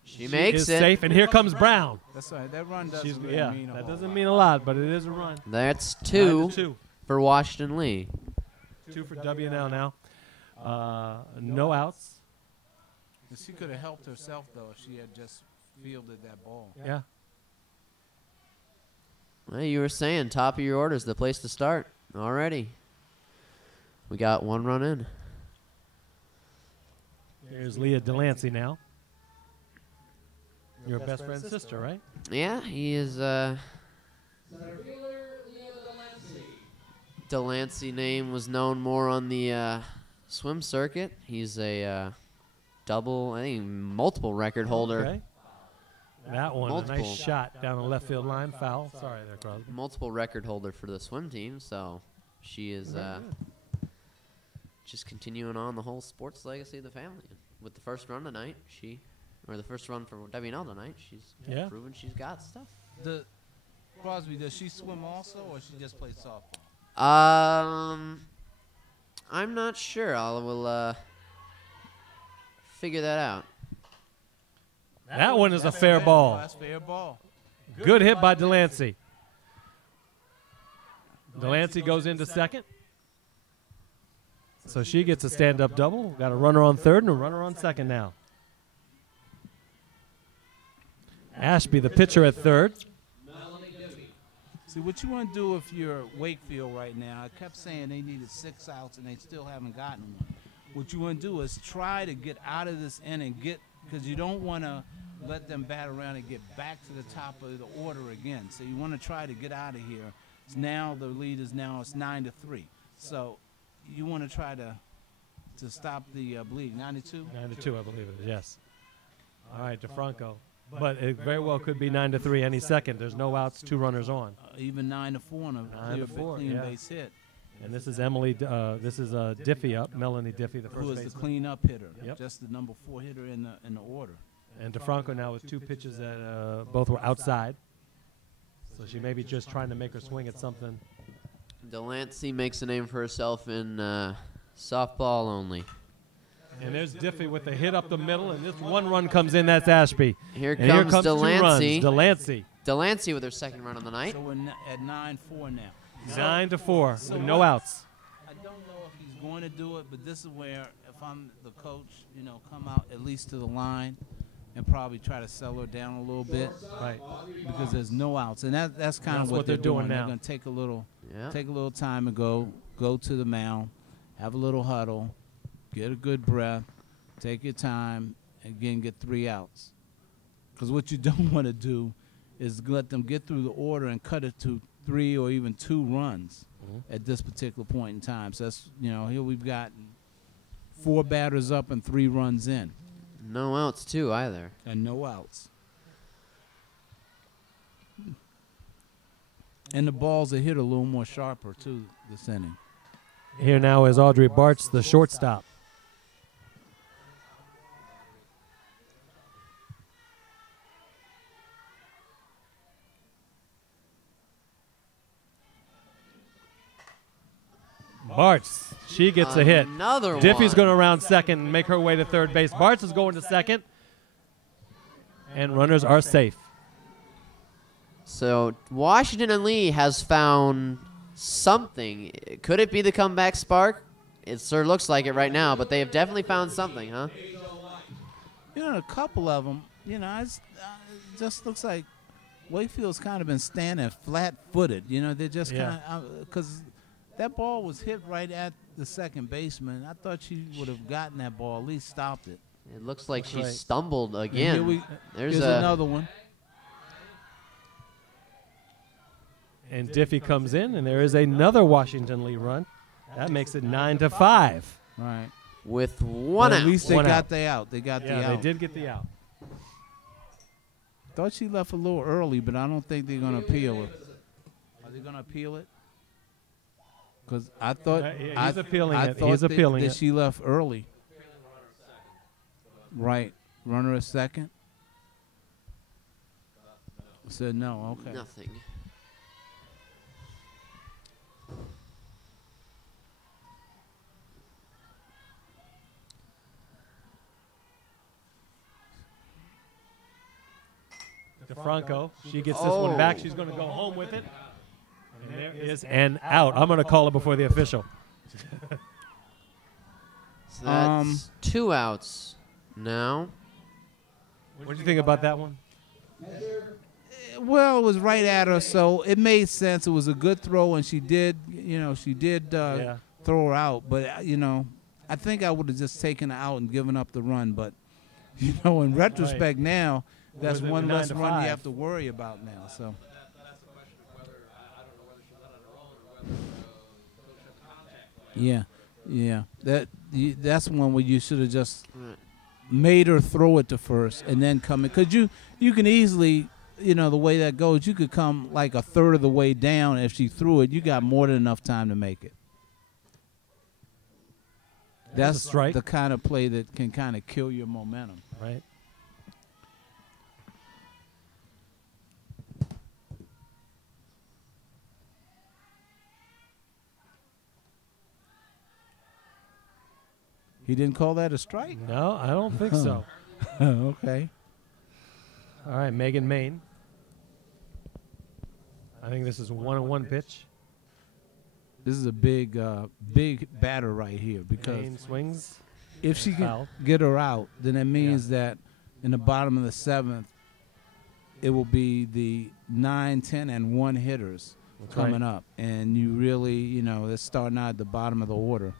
She makes is it. Safe, and here comes Brown. That's right. That run doesn't really mean a that whole doesn't lot. mean a lot, but it is a run. That's 2 2. for Washington Lee. 2 for W&L now. No outs. She could have helped herself, though, if she had just fielded that ball. Yeah. Well, you were saying top of your order is the place to start already. We got 1 run in. Here's Leah Delancey now. Your best friend's sister, right? Yeah, he is. Delancey name was known more on the swim circuit. He's a multiple record holder. Okay. That one, a Multiple. nice shot down the left field line. Foul. Sorry there, Crosby. Multiple record holder for the swim team, so she is just continuing on the whole sports legacy of the family. With the first run tonight, or the first run for WNL tonight, she's proven she's got stuff. Crosby, does she swim also, or she just plays softball? I'm not sure. We'll figure that out. That one is a fair ball. That's fair ball. Good hit by Delancey. Delancey goes into second. So she gets a stand-up double. Got a runner on third and a runner on second now. Ashby, the pitcher, at third. See, what you want to do if you're Wakefield right now, I kept saying they needed 6 outs and they still haven't gotten one. What you want to do is try to get out of this inning, because you don't want to let them bat around and get back to the top of the order again. So you want to try to get out of here. Now the lead is it's 9-3. So you want to try to stop the bleed. 92? 92, I believe it is, yes. All right, DeFranco. But it very well could be 9-3 any second. There's no outs, 2 runners on. Even 9-4 on a clean base hit. And this is Emily. This is Diffie up. Melanie Diffie, the first who is baseman. the clean-up hitter. Yep. Just the number 4 hitter in the order. And DeFranco now with 2 pitches that both were outside. So she may be just trying to make her swing at something. Delancey makes a name for herself in softball only. And there's Diffie with the hit up the middle, and this one run comes in. That's Ashby. Here and comes here comes Delancey. 2 runs. Delancey with her second run of the night. So we're at 9-4 now. 9-4, So no outs. I don't know if he's going to do it, but this is where, if I'm the coach, come out at least to the line and probably try to sell her down a little bit. Right. Because there's no outs. And that's kind of what they're doing now. They're going to take a little time and go to the mound, have a little huddle, get a good breath, take your time, and again get 3 outs. Because what you don't want to do is let them get through the order and cut it to 3 or even 2 runs at this particular point in time. So that's, here we've got 4 batters up and 3 runs in. No outs, too, either. And no outs. And the balls are hit a little more sharper, too, this inning. Here now is Audrey Bartz, the shortstop. Bartz, she gets a hit. Another one. Diffie's going to round second and make her way to third base. Bartz is going to second, and runners are safe. So Washington and Lee has found something. Could it be the comeback spark? It sure looks like it right now, but they have definitely found something, huh? A couple of them, it just looks like Wakefield's kind of been standing flat-footed. They're just kind of, because that ball was hit right at the second baseman. I thought she would have gotten that ball, at least stopped it. It looks like she stumbled again. Here's another one. And Diffie comes in, and there is another Washington Lee run. That makes it 9-5. Right. With 1 out. At least they got the out. They got the out. Yeah, they did get the out. Thought she left a little early, but I don't think they're going to appeal it. Are they going to appeal it? Because I thought he's appealing it. Thought He's appealing that it. she left early. Right. Runner a second. Said no. Okay. Nothing. DeFranco, she gets this one back. She's going to go home with it. And there is an out. I'm going to call it before the official. So that's 2 outs now. What do you think about that one? Well, it was right at her, so it made sense. It was a good throw, and she did throw her out. But, I think I would have just taken her out and given up the run. But, in retrospect now, that's one less run you have to worry about now. So. Yeah. That's one where you should have just made her throw it to first and then come in. Because you can easily, the way that goes, you could come like a third of the way down. If she threw it, you got more than enough time to make it. That's the kind of play that can kind of kill your momentum. Right. He didn't call that a strike? No, I don't think so. Okay. All right, Megan Main. I think this is 1-1 pitch. This is a big batter right here because Main swings. If she can get her out, then that means that in the bottom of the 7th, it will be the 9, 10, and 1 hitters coming up. And you really, they're starting out at the bottom of the order.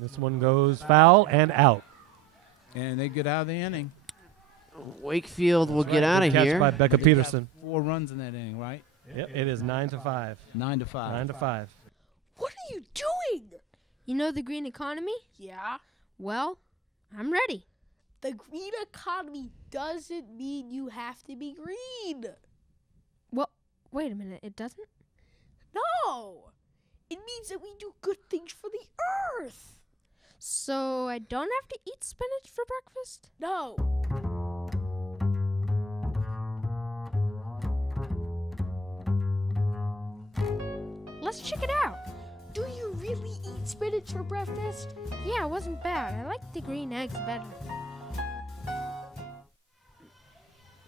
This one goes foul and out. And they get out of the inning. Wakefield will get out of here. Catch by Becca Peterson. 4 runs in that inning, right? Yep, it is 9-5. 9-5. 9-5. What are you doing? You know the green economy? Yeah. Well, I'm ready. The green economy doesn't mean you have to be green. Well, wait a minute. It doesn't? No. It means that we do good things for the earth. So I don't have to eat spinach for breakfast? No. Let's check it out. Do you really eat spinach for breakfast? Yeah, it wasn't bad. I like the green eggs better.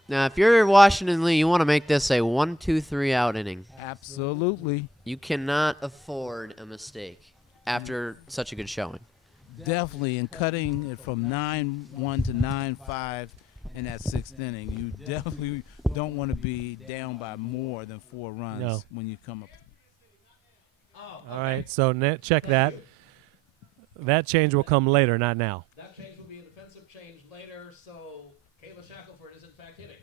Now, if you're Washington Lee, you want to make this a 1-2-3 out inning. Absolutely. You cannot afford a mistake after such a good showing. Definitely, and cutting it from 9-1 to 9-5 in that 6th inning, you definitely don't want to be down by more than 4 runs when you come up. All right, so check that. That change will come later, not now. That change will be a defensive change later, so Kayla Shackelford is in fact hitting.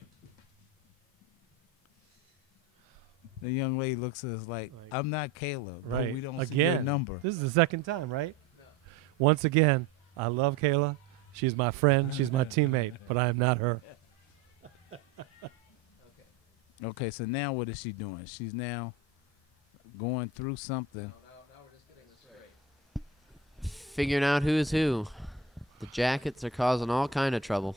The young lady looks at us like, I'm not Kayla, but Right. we don't see Again, your number. This is the second time, right? No. Once again, I love Kayla. She's my friend. She's my teammate, but I am not her. Okay, so now what is she doing? She's now going through something. Figuring out who's who. The Jackets are causing all kind of trouble.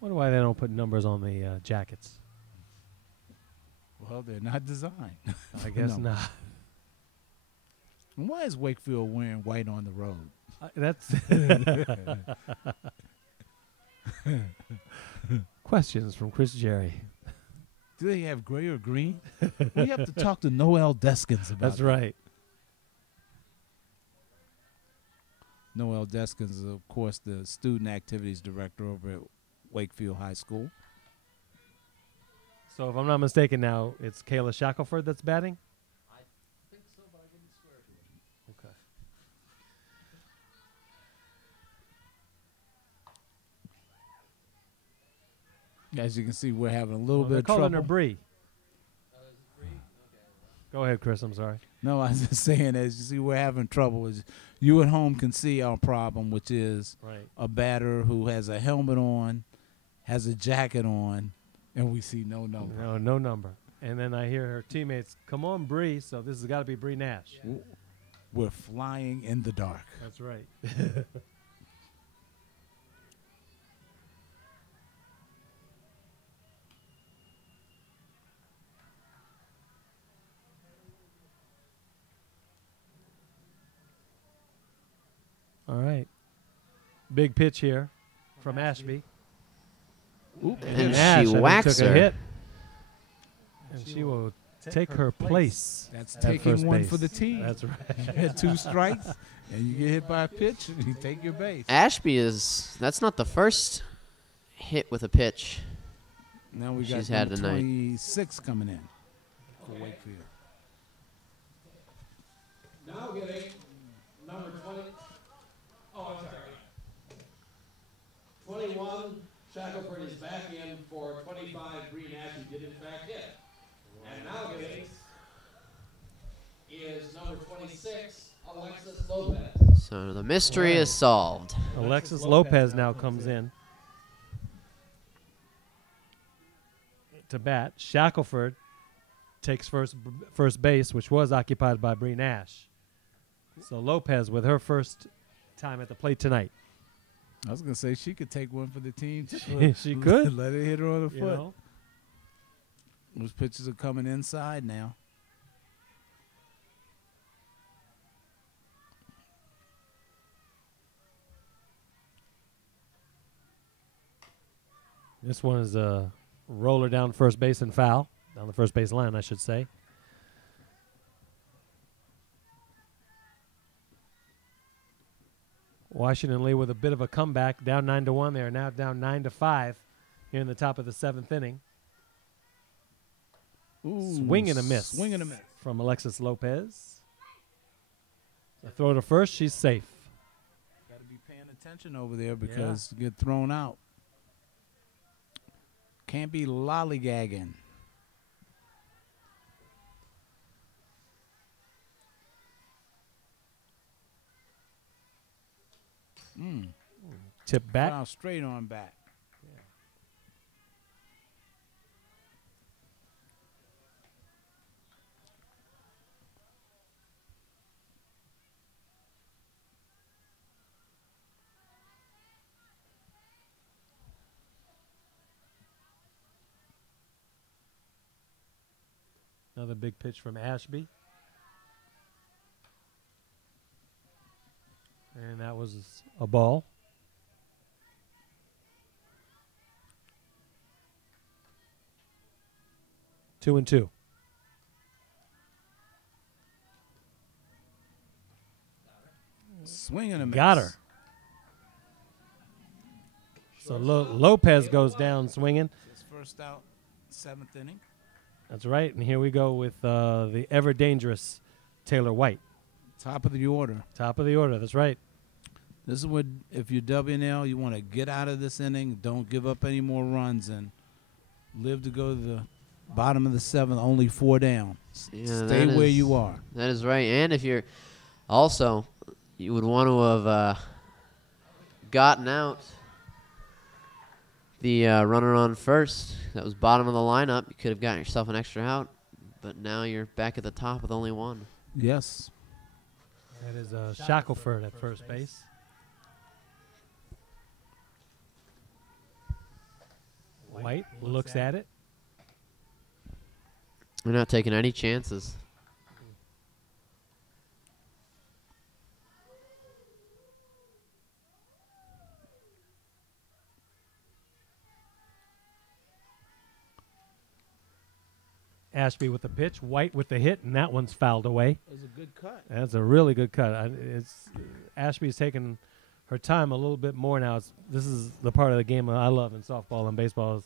Wonder why they don't put numbers on the jackets. Well, they're not designed. I guess not. And why is Wakefield wearing white on the road? That's questions from Chris Jerry. Do they have gray or green? We have to talk to Noel Deskins about That's right. Noel Deskins is, of course, the student activities director over at Wakefield High School. So if I'm not mistaken now, it's Kayla Shackelford that's batting? I think so, but I wouldn't swear to it. Okay. As you can see, we're having a little bit of calling trouble. her Bree. Go ahead, Chris. I'm sorry. No, I was just saying, as you see, we're having trouble. As you at home can see our problem, which is a batter who has a helmet on, has a jacket on, and we see no number. No number. And then I hear her teammates, come on, Bree. So this has got to be Bree Nash. Yeah. We're flying in the dark. That's right. All right. Big pitch here from Ashby. Oop. And Ash, she whacks took her. a hit. And she will take her place. That's at taking first one base. for the team. That's right. You had 2 strikes, and you get hit by a pitch, and you take your base. Ashby that's not the first hit with a pitch Now we got she's had number tonight. 26 coming in for Wakefield. Now getting number 20. Oh, I'm sorry. 21, Shackelford is back in for 25, Bree Nash, who did in fact hit. And now getting is So the mystery is solved. Alexis Lopez now comes in to bat. Shackelford takes first base, which was occupied by Bree Nash. So Lopez with her first time at the plate tonight. I was going to say she could take one for the team. She could. Let it hit her on the foot. Know. Those pitches are coming inside now. This one is a roller down first base and foul. Down the first base line, I should say. Washington Lee with a bit of a comeback, down 9-1. They are now down 9-5 here in the top of the 7th inning. Ooh, swing and a miss. Swing and a miss from Alexis Lopez. A throw to first. She's safe. Got to be paying attention over there because you get thrown out. Can't be lollygagging. Tip back. Foul straight on back. Another big pitch from Ashby. And that was a ball. Two and two. Swing and a miss. Got her. So Lopez goes down swinging. His first out, 7th inning. That's right. And here we go with the ever dangerous Taylor White. Top of the order. Top of the order. That's right. This is what, if you're WNL, you want to get out of this inning, don't give up any more runs, and live to go to the bottom of the 7th, only 4 down. Yeah, stay where you are. That is right. And if you're also, you would want to have gotten out the runner on first. That was bottom of the lineup. You could have gotten yourself an extra out, but now you're back at the top with only one. Yes. That is Shackelford at first base. White looks at it. We're not taking any chances. Ashby with the pitch, White with the hit, and that one's fouled away. That was a good cut. That's a really good cut. Ashby's taking her time a little bit more now. This is the part of the game I love in softball and baseball. It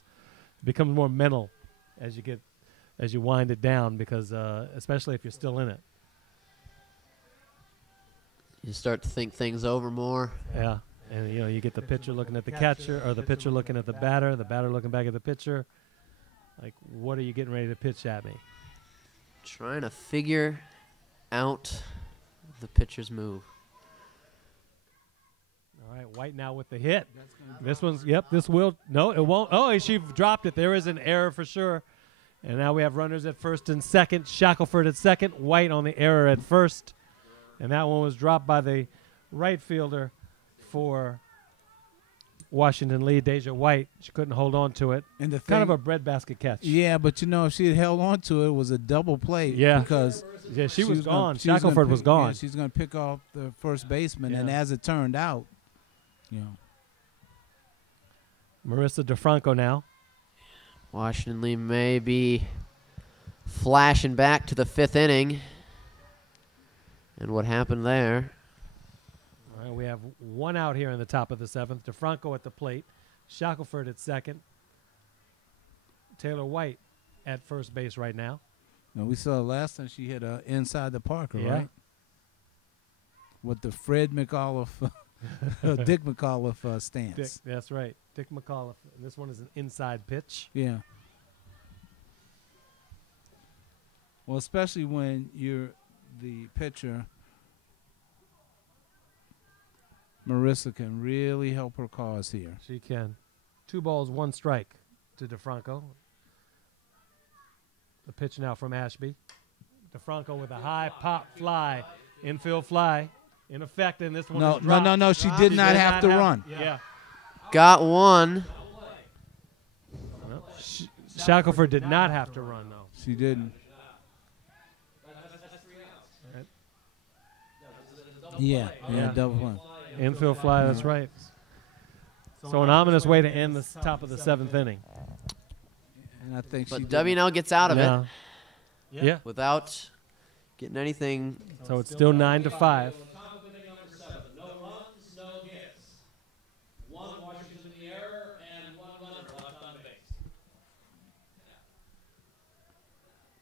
becomes more mental as you wind it down, because especially if you're still in it. You start to think things over more. Yeah, and you get the pitcher looking at the catcher, or the pitcher looking at the batter looking back at the pitcher. Like, what are you getting ready to pitch at me? Trying to figure out the pitcher's move. All right, White now with the hit. This one's, this will, no, it won't. Oh, she dropped it. There is an error for sure. And now we have runners at first and second. Shackelford at second. White on the error at first. And that one was dropped by the right fielder for Washington Lee, Deja White. She couldn't hold on to it. And the kind of a breadbasket catch. Yeah, but if she had held on to it, it was a double play. Yeah. Because she was gone. Shackelford was gone. Yeah, she's going to pick off the first baseman, and as it turned out, Marissa DeFranco now. Washington Lee may be flashing back to the 5th inning. And what happened there? All right, we have one out here in the top of the 7th. DeFranco at the plate. Shackelford at second. Taylor White at first base right now. Now, we saw last time she hit inside the Parker, Yeah. right? With the Fred McAuliffe, Dick McAuliffe stance. That's right. Dick McAuliffe. And this one is an inside pitch. Yeah. Well, especially when you're the pitcher Marissa can really help her cause here. She can. 2 balls, 1 strike to DeFranco. The pitch now from Ashby. DeFranco with a high pop fly, infield fly, in effect, and this one No, is dropped. no. She did not have to run. Yeah. Got one. Well, Shackelford did not have to run, though. She didn't. Yeah, double one. Infield fly, that's right. So an ominous way to end the top of the 7th inning. And I think But W now gets out of it. Yeah. Without getting anything. So it's still 9-5. No runs, no hits. 1 Washington in the air and 1 runner left on base.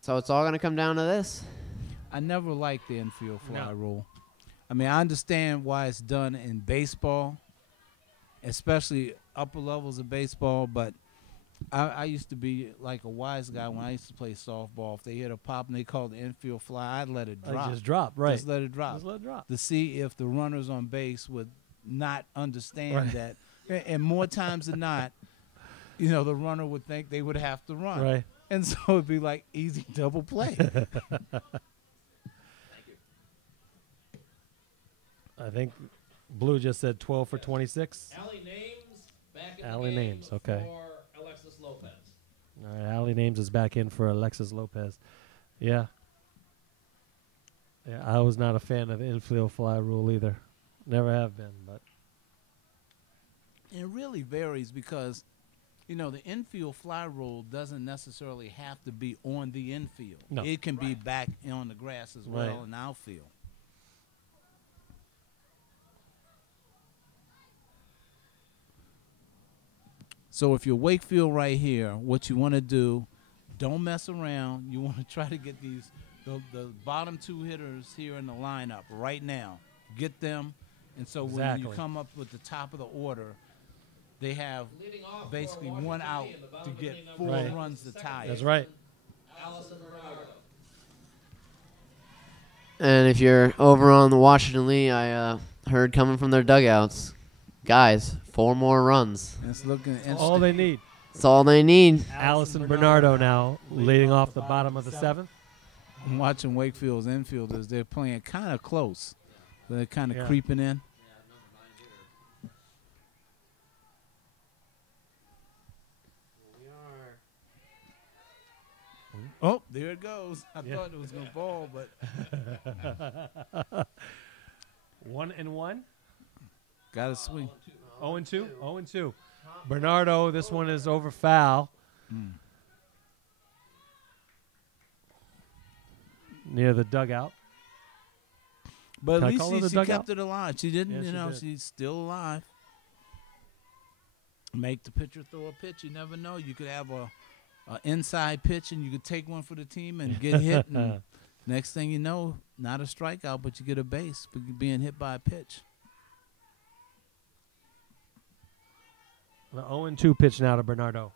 So it's all going to come down to this. I never liked the infield fly rule. I mean, I understand why it's done in baseball, especially upper levels of baseball, but I used to be like a wise guy when I used to play softball. If they hit a pop and they called the infield fly, I'd let it drop. Just drop, right. Just let it drop. Just let it drop. To see if the runners on base would not understand that. And more times than not, the runner would think they would have to run. Right. And so it'd be like easy double play. I think Blue just said 12 for 26. Allie Names back in Allie the game Names, okay. for Alexis Lopez. All right, Allie Names is back in for Alexis Lopez. Yeah. Yeah, I was not a fan of the infield fly rule either. Never have been, but. It really varies because, the infield fly rule doesn't necessarily have to be on the infield. No. It can be back on the grass as well Right. in outfield. So if you're Wakefield right here, what you want to do, don't mess around. You want to try to get the bottom 2 hitters here in the lineup right now. Get them, and so when you come up with the top of the order, they have basically 1 out to get 4 runs to tie. That's right. And if you're over on the Washington Lee, I heard coming from their dugouts, guys, 4 more runs. It's looking all they need. That's all they need. Allison Bernardo now leading off the bottom of the 7th. I'm watching Wakefield's infielders. They're playing kind of close. They're kind of creeping in. Oh, there it goes. I thought it was going to fall, but. 1-1. Got to swing. 0-2. 0-2. Bernardo, this one is over foul. Near the dugout. But Can at least she kept it it alive. She didn't, she's still alive. Make the pitcher throw a pitch. You never know. You could have a inside pitch, and you could take one for the team and get hit. And next thing you know, not a strikeout, but you get a base being hit by a pitch. The 0-2 pitch now to Bernardo.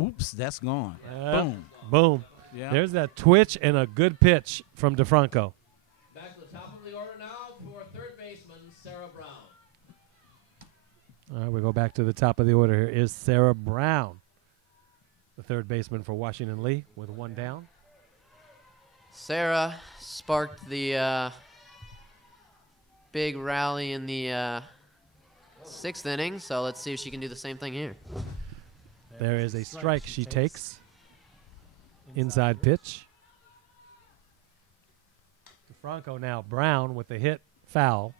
Oops, that's gone. Boom. Boom. Yeah. There's that twitch and a good pitch from DeFranco. Back to the top of the order now for 3rd baseman Sarah Brown. All right, we go back to the top of the order. Here is Sarah Brown, the 3rd baseman for Washington Lee, with 1 down. Sarah sparked the big rally in the 6th inning, so let's see if she can do the same thing here. There is a strike she takes. Inside pitch. DeFranco now. Brown with the hit foul.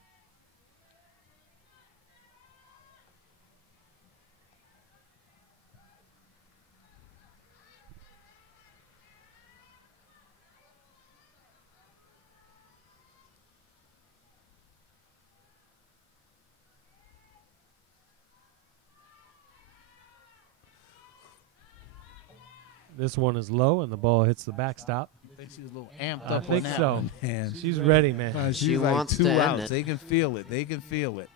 This one is low, and the ball hits the backstop. I think she's a little amped I up think on that so. one, man. She's ready, man. She like wants 2 to end outs. it. They can feel it. They can feel it.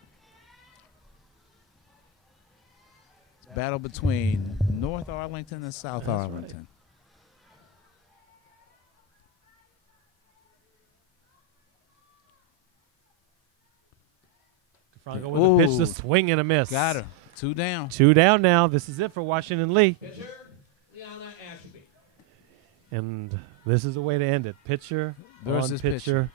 It's a battle between North Arlington and South Arlington. Probably go with the pitch, the swing and a miss. Got her. 2 down. 2 down now. This is it for Washington Lee. Pitcher, Liana Ashby. And this is the way to end it. Pitcher Versus on pitcher.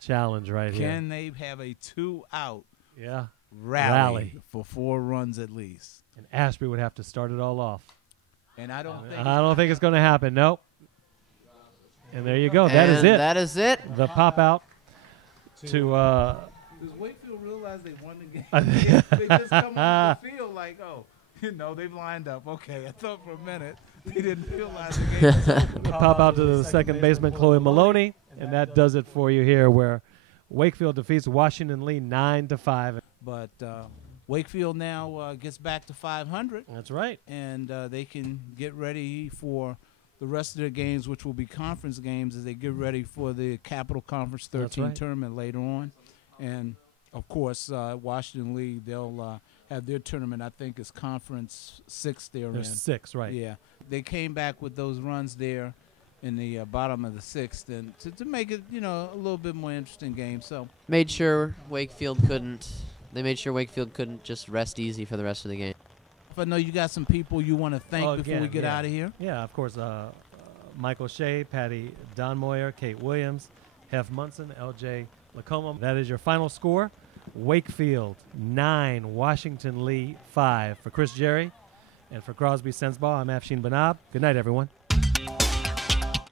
Challenge right here. Can they have a 2-out Yeah. rally for 4 runs at least? And Ashby would have to start it all off. And I don't think it's going to happen. Nope. And there you go. That is And it. that is it. The pop out to Does Wakefield realize they won the game? They just come off the field like, oh, they've lined up. Okay, I thought for a minute they didn't realize the game was over. the pop out to the second baseman, Chloe Maloney. And that does it for you here, where Wakefield defeats Washington Lee 9-5. But Wakefield now gets back to 500. That's right. And they can get ready for the rest of their games, which will be conference games, as they get ready for the Capital Conference 13 tournament later on. And, of course, Washington Lee, they'll have their tournament, I think, is Conference 6 they're in. There's 6, right. Yeah. They came back with those runs there in the bottom of the 6th, and to make it, a little bit more interesting game. So Made sure Wakefield couldn't just rest easy for the rest of the game. I know you got some people you want to thank before we get yeah. out of here. Yeah, of course. Michael Shea, Patty Donmoyer, Kate Williams, Heff Munson, LJ LaComa. That is your final score. Wakefield 9, Washington Lee 5. For Chris Jerry and for Crosby Sensibaugh, I'm Afsheen Benab. Good night, everyone.